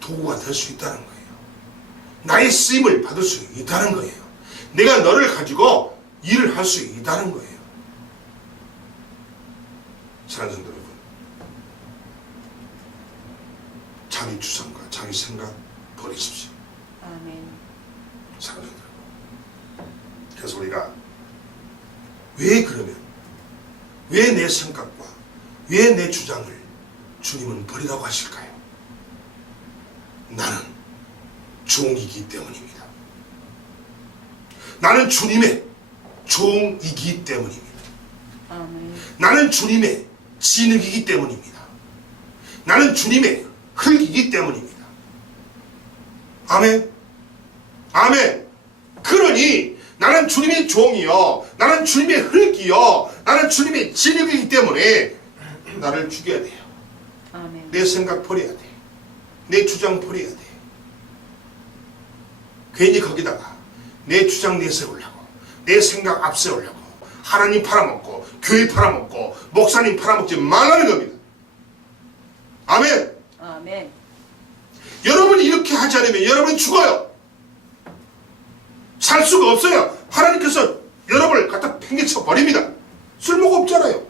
도구가 될 수 있다는 거예요. 나의 쓰임을 받을 수 있다는 거예요. 내가 너를 가지고 일을 할 수 있다는 거예요. 사랑하는 여러분, 자기 주장과 자기 생각 버리십시오. 아멘. 사랑하는 여러분, 그래서 우리가 왜 그러면 왜 내 생각과 왜 내 주장을 주님은 버리라고 하실까요? 나는 종이기 때문입니다. 나는 주님의 종이기 때문입니다. 아멘. 나는 주님의 진흙이기 때문입니다. 나는 주님의 흙이기 때문입니다. 아멘. 아멘. 그러니 나는 주님의 종이요, 나는 주님의 흙이요, 나는 주님의 진흙이기 때문에 나를 죽여야 돼요. 아멘. 내 생각 버려야 돼. 내 주장 버려야 돼. 괜히 거기다가 내 주장 내세우려고, 내 생각 앞세우려고 하나님 팔아먹고 교회 팔아먹고 목사님 팔아먹지 말라는 겁니다. 아멘. 아멘. 여러분이 이렇게 하지 않으면 여러분이 죽어요. 살 수가 없어요. 하나님께서 여러분을 갖다 팽개쳐 버립니다. 쓸모가 없잖아요.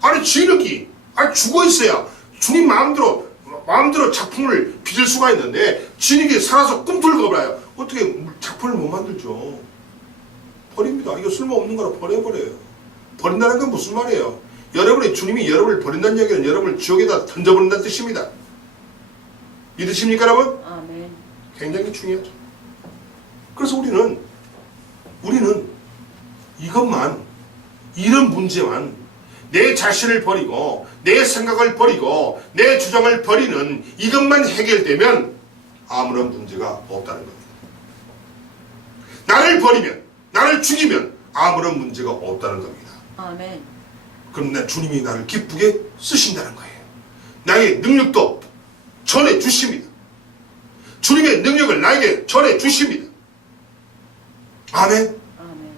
아니 진흙이 죽어 있어야 주님 마음대로 작품을 빚을 수가 있는데 진흙이 살아서 꿈틀거려요. 어떻게 작품을 못 만들죠? 버립니다. 이거 쓸모없는 거라 버려버려요. 버린다는 건 무슨 말이에요? 주님이 여러분을 버린다는 얘기는 여러분을 지옥에다 던져버린다는 뜻입니다. 믿으십니까 여러분? 아멘. 굉장히 중요하죠. 그래서 우리는 이것만, 이런 문제만, 내 자신을 버리고 내 생각을 버리고 내 주장을 버리는 이것만 해결되면 아무런 문제가 없다는 겁니다. 나를 버리면, 나를 죽이면 아무런 문제가 없다는 겁니다. 아멘. 그럼 주님이 나를 기쁘게 쓰신다는 거예요. 나의 능력도 전해 주십니다. 주님의 능력을 나에게 전해 주십니다. 아멘. 아멘.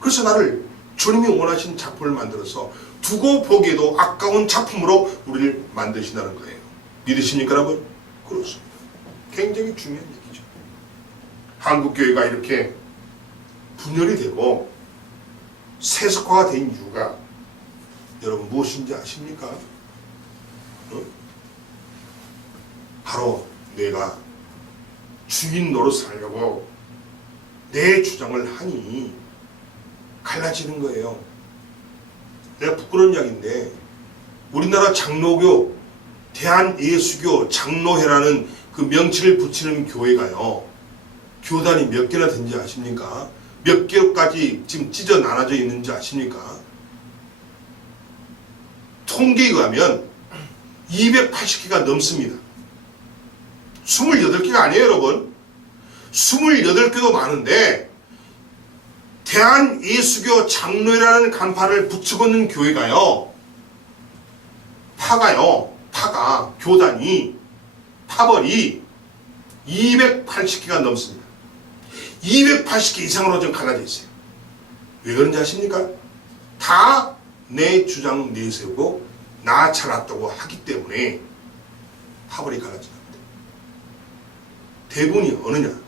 그래서 나를 주님이 원하신 작품을 만들어서 두고 보기에도 아까운 작품으로 우리를 만드신다는 거예요. 믿으십니까, 여러분? 그렇습니다. 굉장히 중요한 얘기죠. 한국교회가 이렇게 분열이 되고 세속화가 된 이유가 여러분 무엇인지 아십니까? 바로 내가 주인 노릇을 하려고 내 주장을 하니 갈라지는 거예요. 내가 부끄러운 이야기인데 우리나라 장로교, 대한예수교 장로회라는 그 명칭을 붙이는 교회가요, 교단이 몇 개나 된지 아십니까? 몇 개로까지 지금 찢어 나눠져 있는지 아십니까? 통계에 의하면 280개가 넘습니다. 28개가 아니에요, 여러분. 28개도 많은데 대한예수교 장로회라는 간판을 붙이고 있는 교회가요, 파가 교단이, 파벌이 280개가 넘습니다. 280개 이상으로 좀 갈라져 있어요. 왜 그런지 아십니까? 다 내 주장 내세우고 나 잘났다고 하기 때문에 파벌이 갈라진 겁니다. 대부분이 어느냐?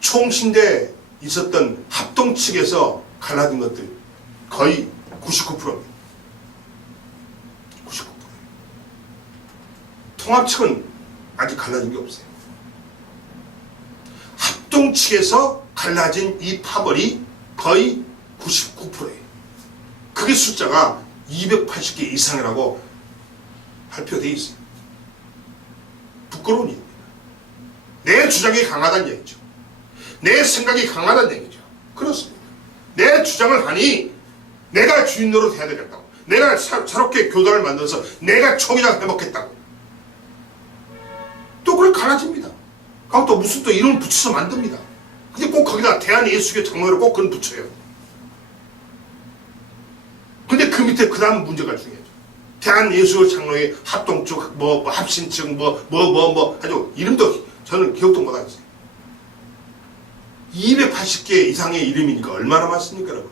총신대 있었던 합동 측에서 갈라진 것들 거의 99%입니다. 99%. 통합 측은 아직 갈라진 게 없어요. 합동 측에서 갈라진 이 파벌이 거의 99%예요. 그게 숫자가 280개 이상이라고 발표되어 있어요. 부끄러운 일입니다. 내 주장이 강하다는 얘기죠. 내 생각이 강하다는 얘기죠. 그렇습니다. 내 주장을 하니 내가 주인 노릇 해야 되겠다고, 내가 새롭게 교단을 만들어서 내가 총회장 해먹겠다고, 또 그걸 갈라집니다. 그리고 또 무슨 또 이름을 붙여서 만듭니다. 근데 꼭 거기다 대한예수교 장로회를 꼭 그건 붙여요. 근데 그 밑에 그 다음 문제가 중요하죠. 대한예수교 장로회 합동 쪽, 합신 측, 아주 이름도 저는 기억도 못하겠어요. 280개 이상의 이름이니까 얼마나 많습니까, 여러분?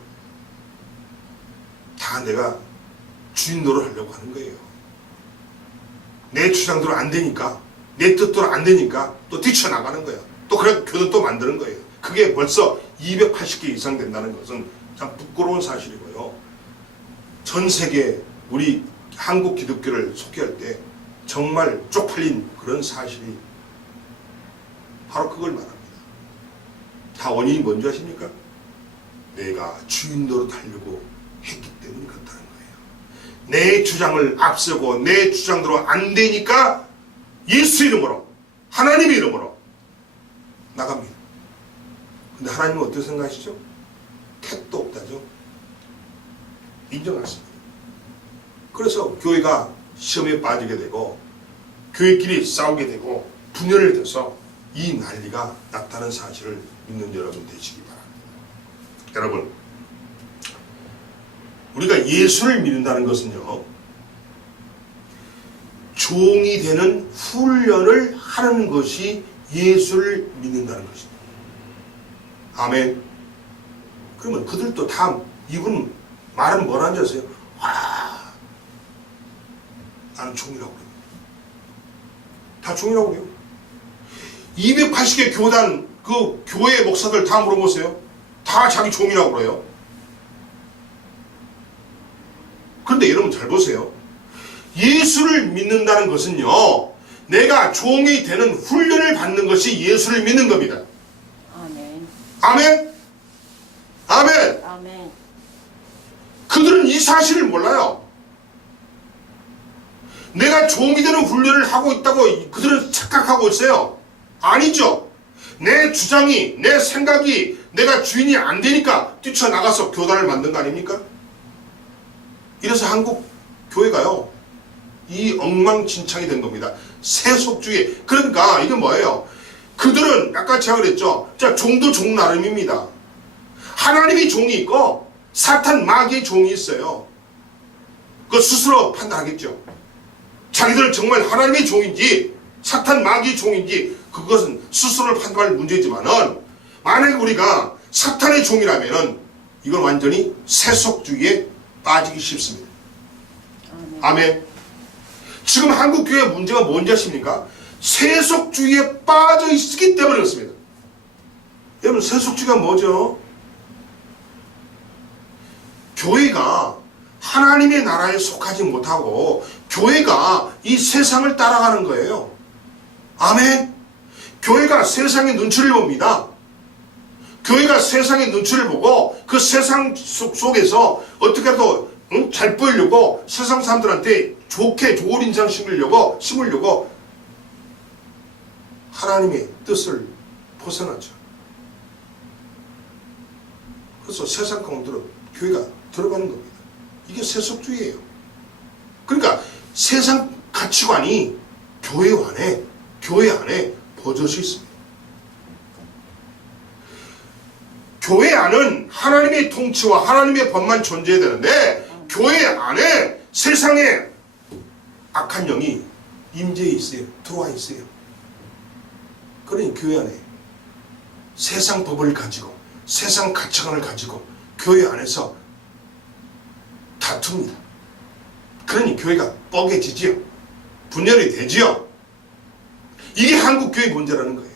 다 내가 주인 노릇 하려고 하는 거예요. 내 주장대로 안 되니까, 내 뜻대로 안 되니까 또 뛰쳐나가는 거야. 또 그래 교단 또 만드는 거예요. 그게 벌써 280개 이상 된다는 것은 참 부끄러운 사실이고요. 전 세계 우리 한국 기독교를 소개할 때 정말 쪽팔린 그런 사실이 바로 그걸 말합니다. 다 원인이 뭔지 아십니까? 내가 주인 노릇 하려고 했기 때문에 그렇다는 거예요. 내 주장을 앞세고 내 주장대로 안 되니까 예수 이름으로, 하나님의 이름으로 나갑니다. 근데 하나님은 어떻게 생각하시죠? 택도 없다죠. 인정하십니다. 그래서 교회가 시험에 빠지게 되고 교회끼리 싸우게 되고 분열이 돼서 이 난리가 났다는 사실을 믿는 여러분 되시기 바랍니다. 여러분, 우리가 예수를 믿는다는 것은요, 종이 되는 훈련을 하는 것이 예수를 믿는다는 것입니다. 아멘. 그러면 그들도 다 이분 말은 뭐라는지 아세요? 와, 나는 종이라고 그래요. 다 종이라고 그래요. 280개 교단 그 교회 목사들 다 물어보세요. 다 자기 종이라고 그래요. 그런데 여러분 잘 보세요. 예수를 믿는다는 것은요, 내가 종이 되는 훈련을 받는 것이 예수를 믿는 겁니다. 아멘. 아멘? 아멘! 아멘. 그들은 이 사실을 몰라요. 내가 종이 되는 훈련을 하고 있다고 그들은 착각하고 있어요. 아니죠. 내 주장이, 내 생각이 내가 주인이 안 되니까 뛰쳐나가서 교단을 만든 거 아닙니까? 이래서 한국 교회가요, 이 엉망진창이 된 겁니다. 세속주의. 그러니까 이게 뭐예요? 그들은 아까 제가 그랬죠. 자, 종도 종 나름입니다. 하나님이 종이 있고 사탄 마귀의 종이 있어요. 그거 스스로 판단하겠죠. 자기들은 정말 하나님의 종인지 사탄 마귀의 종인지 그것은 스스로를 판단할 문제지만은, 만약에 우리가 사탄의 종이라면은 이건 완전히 세속주의에 빠지기 쉽습니다. 아멘. 지금 한국 교회의 문제가 뭔지 아십니까? 세속주의에 빠져 있기 때문에 그렇습니다. 여러분, 세속주의가 뭐죠? 교회가 하나님의 나라에 속하지 못하고 교회가 이 세상을 따라가는 거예요. 아멘. 교회가 세상의 눈치를 봅니다. 교회가 세상의 눈치를 보고 그 세상 속에서 어떻게라도 잘 보이려고 세상 사람들한테 좋은 인상 심으려고 하나님의 뜻을 벗어나죠. 그래서 세상 가운데로 교회가 들어가는 겁니다. 이게 세속주의예요. 그러니까 세상 가치관이 교회 안에 버젓이 있습니다. 교회 안은 하나님의 통치와 하나님의 법만 존재해야 되는데, 교회 안에 세상에 악한 영이 임재해 있어요. 들어와 있어요. 그러니 교회 안에 세상 법을 가지고 세상 가치관을 가지고 교회 안에서 다툽니다. 그러니 교회가 뻐개지지요. 분열이 되지요. 이게 한국교회 문제라는 거예요.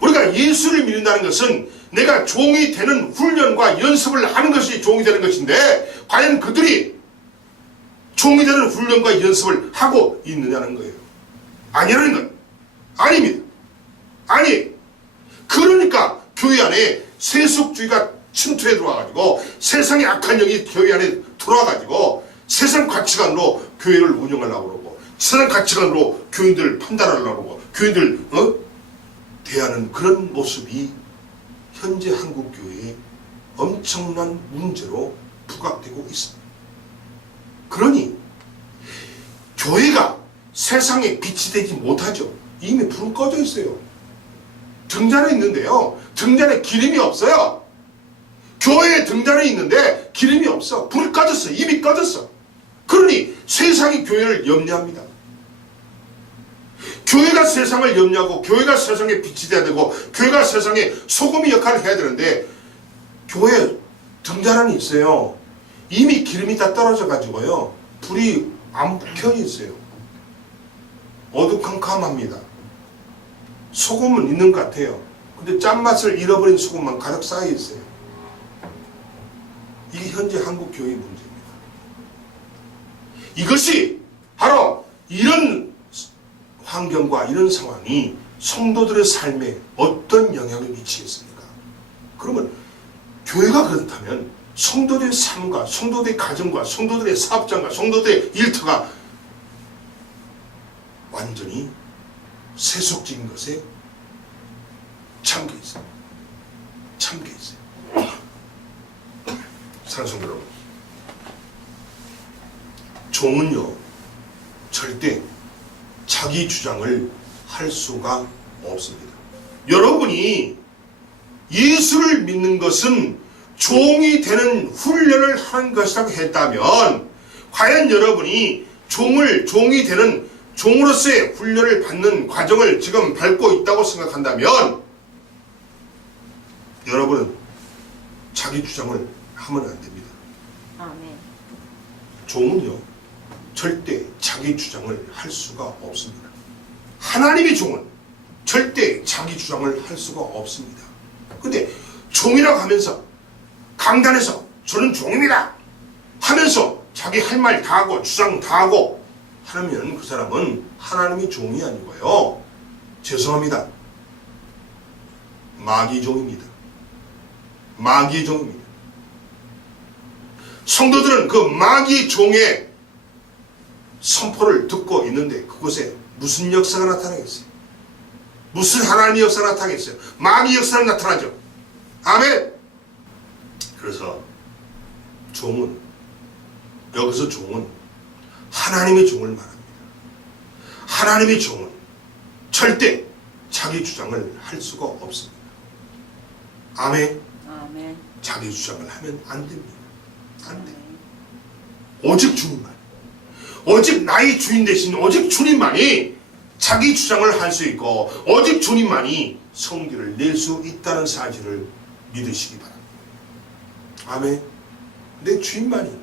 우리가 예수를 믿는다는 것은 내가 종이 되는 훈련과 연습을 하는 것이 종이 되는 것인데, 과연 그들이 종이 되는 훈련과 연습을 하고 있느냐는 거예요. 아니라는 거예요. 아닙니다. 아니. 그러니까 교회 안에 세속주의가 침투해 들어와가지고 세상의 악한 영이 교회 안에 들어와가지고 세상 가치관으로 교회를 운영하려고 그러고 세상 가치관으로 교인들을 판단하려고 그러고 교인들 대하는 그런 모습이 현재 한국교회에 엄청난 문제로 부각되고 있습니다. 그러니 교회가 세상에 빛이 되지 못하죠. 이미 불은 꺼져 있어요. 등잔에 있는데요, 등잔에 기름이 없어요. 교회에 등잔에 있는데 기름이 없어. 불이 꺼졌어. 이미 꺼졌어. 그러니 세상이 교회를 염려합니다. 교회가 세상을 염려하고 교회가 세상에 빛이 돼야 되고 교회가 세상에 소금의 역할을 해야 되는데, 교회 등잔안이 있어요. 이미 기름이 다 떨어져 가지고요, 불이 안 켜져 있어요. 어두컴컴합니다. 소금은 있는 것 같아요. 근데 짠맛을 잃어버린 소금만 가득 쌓여 있어요. 이게 현재 한국 교회의 문제입니다. 이것이 바로 이런 환경과 이런 상황이 성도들의 삶에 어떤 영향을 미치겠습니까? 그러면 교회가 그렇다면 성도들의 삶과 성도들의 가정과 성도들의 사업장과 성도들의 일터가 완전히 세속적인 것에 잠겨 있어요. 잠겨 있어요. 사랑하는 성도 여러분, 종은요 절대 자기 주장을 할 수가 없습니다. 여러분이 예수를 믿는 것은 종이 되는 훈련을 하는 것이라고 했다면, 과연 여러분이 종이 되는 종으로서의 훈련을 받는 과정을 지금 밟고 있다고 생각한다면, 여러분은 자기 주장을 하면 안 됩니다. 아멘. 종은요 절대 자기 주장을 할 수가 없습니다. 하나님의 종은 절대 자기 주장을 할 수가 없습니다. 근데 종이라고 하면서 강단에서 저는 종입니다 하면서 자기 할 말 다 하고 주장 다 하고 하면 그 사람은 하나님의 종이 아니고요, 죄송합니다, 마귀 종입니다. 마귀 종입니다. 성도들은 그 마귀 종의 선포를 듣고 있는데 그곳에 무슨 역사가 나타나겠어요? 무슨 하나님의 역사가 나타나겠어요? 마귀 역사는 나타나죠. 아멘. 그래서 종은, 여기서 종은 하나님의 종을 말합니다. 하나님의 종은 절대 자기 주장을 할 수가 없습니다. 아멘. 아멘. 자기 주장을 하면 안 됩니다. 안 돼. 아멘. 오직 주님만, 오직 나의 주인 되신 오직 주님만이 자기 주장을 할 수 있고, 오직 주님만이 성기를 낼 수 있다는 사실을 믿으시기 바랍니다. 아멘. 내 주인만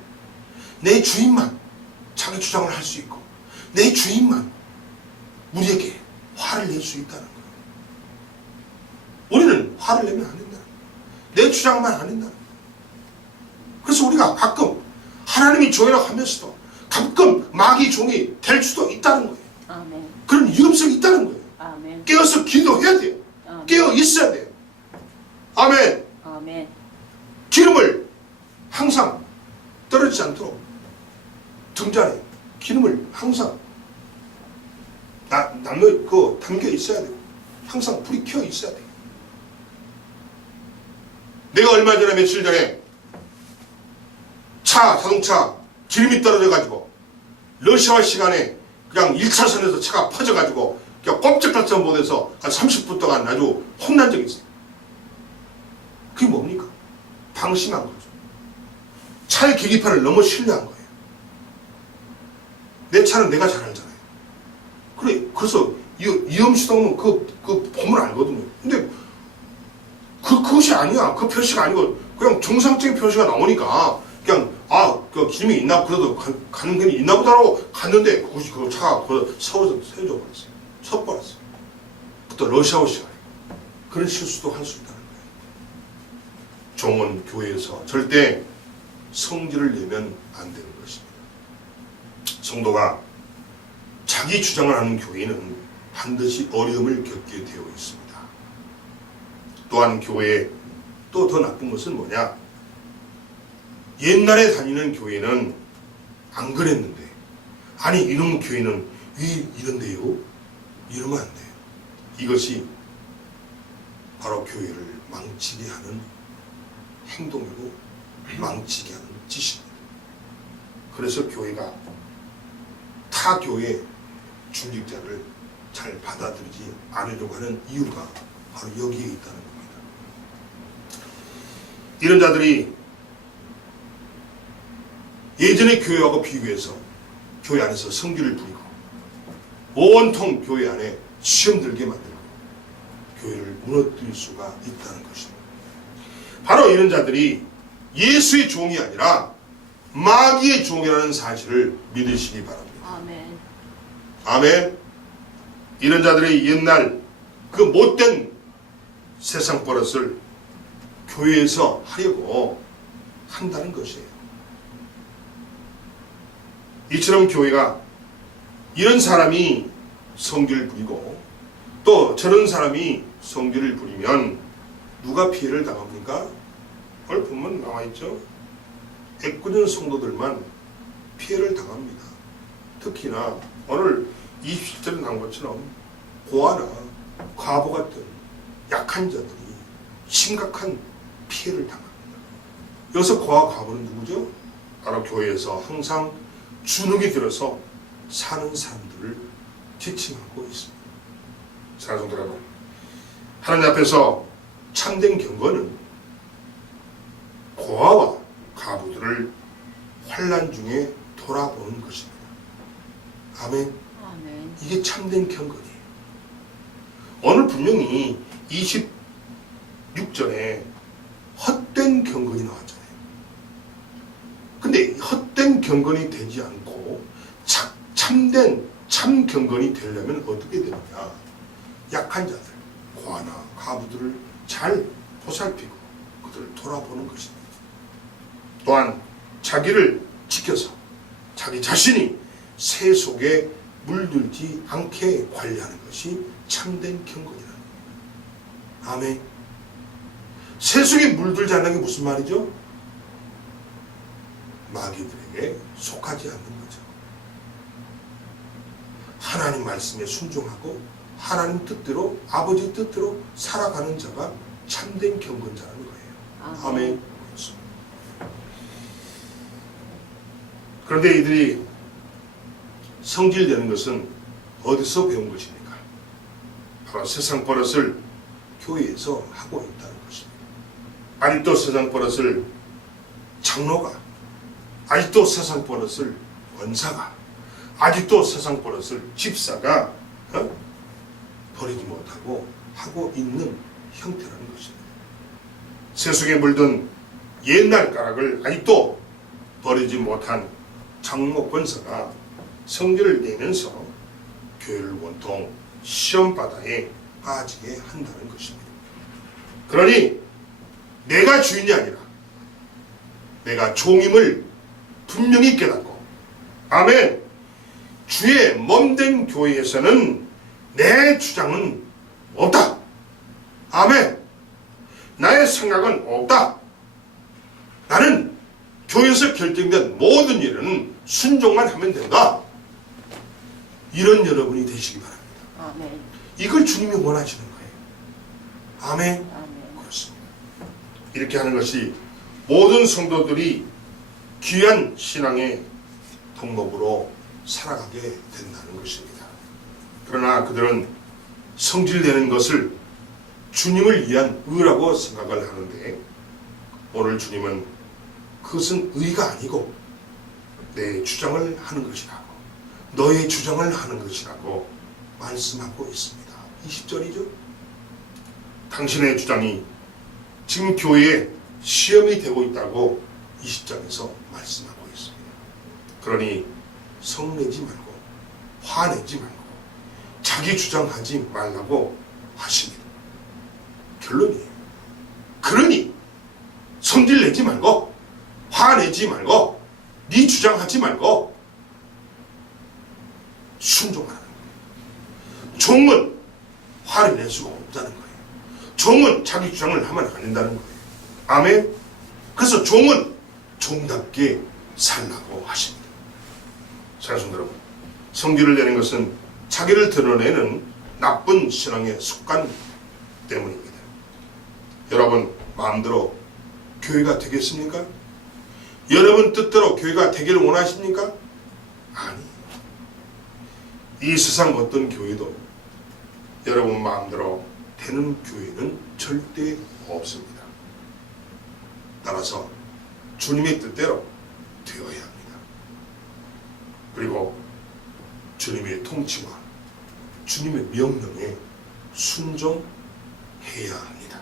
자기 주장을 할 수 있고, 내 주인만 우리에게 화를 낼 수 있다는 거예요. 우리는 화를 내면 안 된다. 내 주장만 안 된다. 그래서 우리가 가끔 하나님이 종이라고 하면서도 가끔 마귀 종이 될 수도 있다는 거예요. 아멘. 그런 위험성이 있다는 거예요. 아멘. 깨어서 기도해야 돼요. 아멘. 깨어 있어야 돼요. 아멘. 아멘. 기름을 항상 떨어지지 않도록 등잔에 기름을 항상 담겨 있어야 돼요. 항상 불이 켜 있어야 돼요. 내가 얼마 전에 며칠 전에 자동차 기름이 떨어져가지고 러시아 시간에 그냥 1차선에서 차가 퍼져가지고 그냥 꼼짝달싹 못해서 한 30분 동안 아주 혼난 적이 있어요. 그게 뭡니까? 방심한 거죠. 차의 계기판을 너무 신뢰한 거예요. 내 차는 내가 잘 알잖아요. 그래서 위험수동은 그 보면 알거든요. 근데 그것이 아니야. 그 표시가 아니고 그냥 정상적인 표시가 나오니까 그냥 그 기름이 있나, 그래도 가는 길이 있나 보다라고 갔는데 그것이 그 차가 세워져 버렸어요. 섰버렸어요. 또 러시아어 시간에 그런 실수도 할 수 있다는 거예요. 종은 교회에서 절대 성질을 내면 안 되는 것입니다. 성도가 자기 주장을 하는 교회는 반드시 어려움을 겪게 되어 있습니다. 또한 교회에 또 더 나쁜 것은 뭐냐? 옛날에 다니는 교회는 안 그랬는데, 아니 이놈 교회는 왜 이런데요? 이러면 안 돼요. 이것이 바로 교회를 망치게 하는 행동이고 망치게 하는 짓입니다. 그래서 교회가 타 교회 중직자를 잘 받아들이지 않으려고 하는 이유가 바로 여기에 있다는 겁니다. 이런 자들이 예전의 교회하고 비교해서 교회 안에서 성질을 부리고 온통 교회 안에 시험 들게 만들고 교회를 무너뜨릴 수가 있다는 것입니다. 바로 이런 자들이 예수의 종이 아니라 마귀의 종이라는 사실을 믿으시기 바랍니다. 아멘. 아멘. 이런 자들이 옛날 그 못된 세상 버릇을 교회에서 하려고 한다는 것이에요. 이처럼 교회가 이런 사람이 성질을 부리고 또 저런 사람이 성질을 부리면 누가 피해를 당합니까? 오늘 보면 나와있죠. 애꿎은 성도들만 피해를 당합니다. 특히나 오늘 27절에 나온 것처럼 고아나 과부 같은 약한 자들이 심각한 피해를 당합니다. 여기서 고아 과부는 누구죠? 바로 교회에서 항상 주눅이 들어서 사는 사람들을 지칭하고 있습니다. 사랑하는 성도 여러분, 하나님 앞에서 참된 경건은 고아와 과부들을 환난 중에 돌아보는 것입니다. 아멘. 아멘. 이게 참된 경건이에요. 오늘 분명히 26절에 헛된 경건이 나왔잖아요. 근데 헛된 경건이 되지 않고 참된 참 경건이 되려면 어떻게 되느냐? 약한 자들, 고아나 과부들을 잘 보살피고 그들을 돌아보는 것입니다. 또한 자기를 지켜서 자기 자신이 새 속에 물들지 않게 관리하는 것이 참된 경건이라는 거예요. 아멘. 새 속에 물들지 않는 게 무슨 말이죠? 마귀들에게 속하지 않는 거죠. 하나님 말씀에 순종하고 하나님 뜻대로 아버지 뜻대로 살아가는 자가 참된 경건자라는 거예요. 아멘. 그런데 이들이 성질되는 것은 어디서 배운 것입니까? 바로 세상 버릇을 교회에서 하고 있다는 것입니다. 아직도 세상 버릇을 장로가, 아직도 세상 버릇을 원사가, 아직도 세상 버릇을 집사가 버리지 못하고 하고 있는 형태라는 것입니다. 세속에 물든 옛날 가락을 아직도 버리지 못한 장로 권사가 성질을 내면서 교회를 온통 시험바다에 빠지게 한다는 것입니다. 그러니 내가 주인이 아니라 내가 종임을 분명히 깨닫고, 아멘, 주의 몸된 교회에서는 내 주장은 없다. 아멘. 나의 생각은 없다. 나는 교회에서 결정된 모든 일은 순종만 하면 된다. 이런 여러분이 되시기 바랍니다. 아멘. 이걸 주님이 원하시는 거예요. 아멘. 아멘. 그렇습니다. 이렇게 하는 것이 모든 성도들이 귀한 신앙의 덕목으로 살아가게 된다는 것입니다. 그러나 그들은 성질되는 것을 주님을 위한 의라고 생각을 하는데, 오늘 주님은 그것은 의가 아니고 내 주장을 하는 것이라고, 너의 주장을 하는 것이라고 말씀하고 있습니다. 20절이죠. 당신의 주장이 지금 교회에 시험이 되고 있다고 20장에서 말씀하고 있습니다. 그러니 성내지 말고 화내지 말고 자기 주장하지 말라고 하십니다. 결론이에요. 그러니 성질내지 말고 화내지 말고 네 주장하지 말고 순종하라는 거예요. 종은 화를 낼 수가 없다는 거예요. 종은 자기 주장을 하면 안 된다는 거예요. 아멘. 그래서 종은 종답게 살라고 하십니다. 사랑하는 여러분, 성질을 내는 것은 자기를 드러내는 나쁜 신앙의 습관 때문입니다. 여러분 마음대로 교회가 되겠습니까? 여러분 뜻대로 교회가 되기를 원하십니까? 아니. 이 세상 어떤 교회도 여러분 마음대로 되는 교회는 절대 없습니다. 따라서 주님의 뜻대로 되어야 합니다. 그리고 주님의 통치와 주님의 명령에 순종해야 합니다.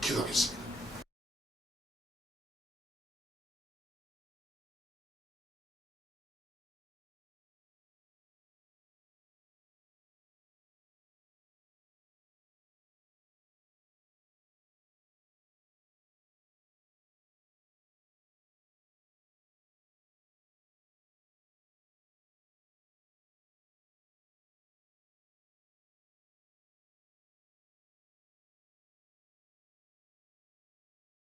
기도하겠습니다.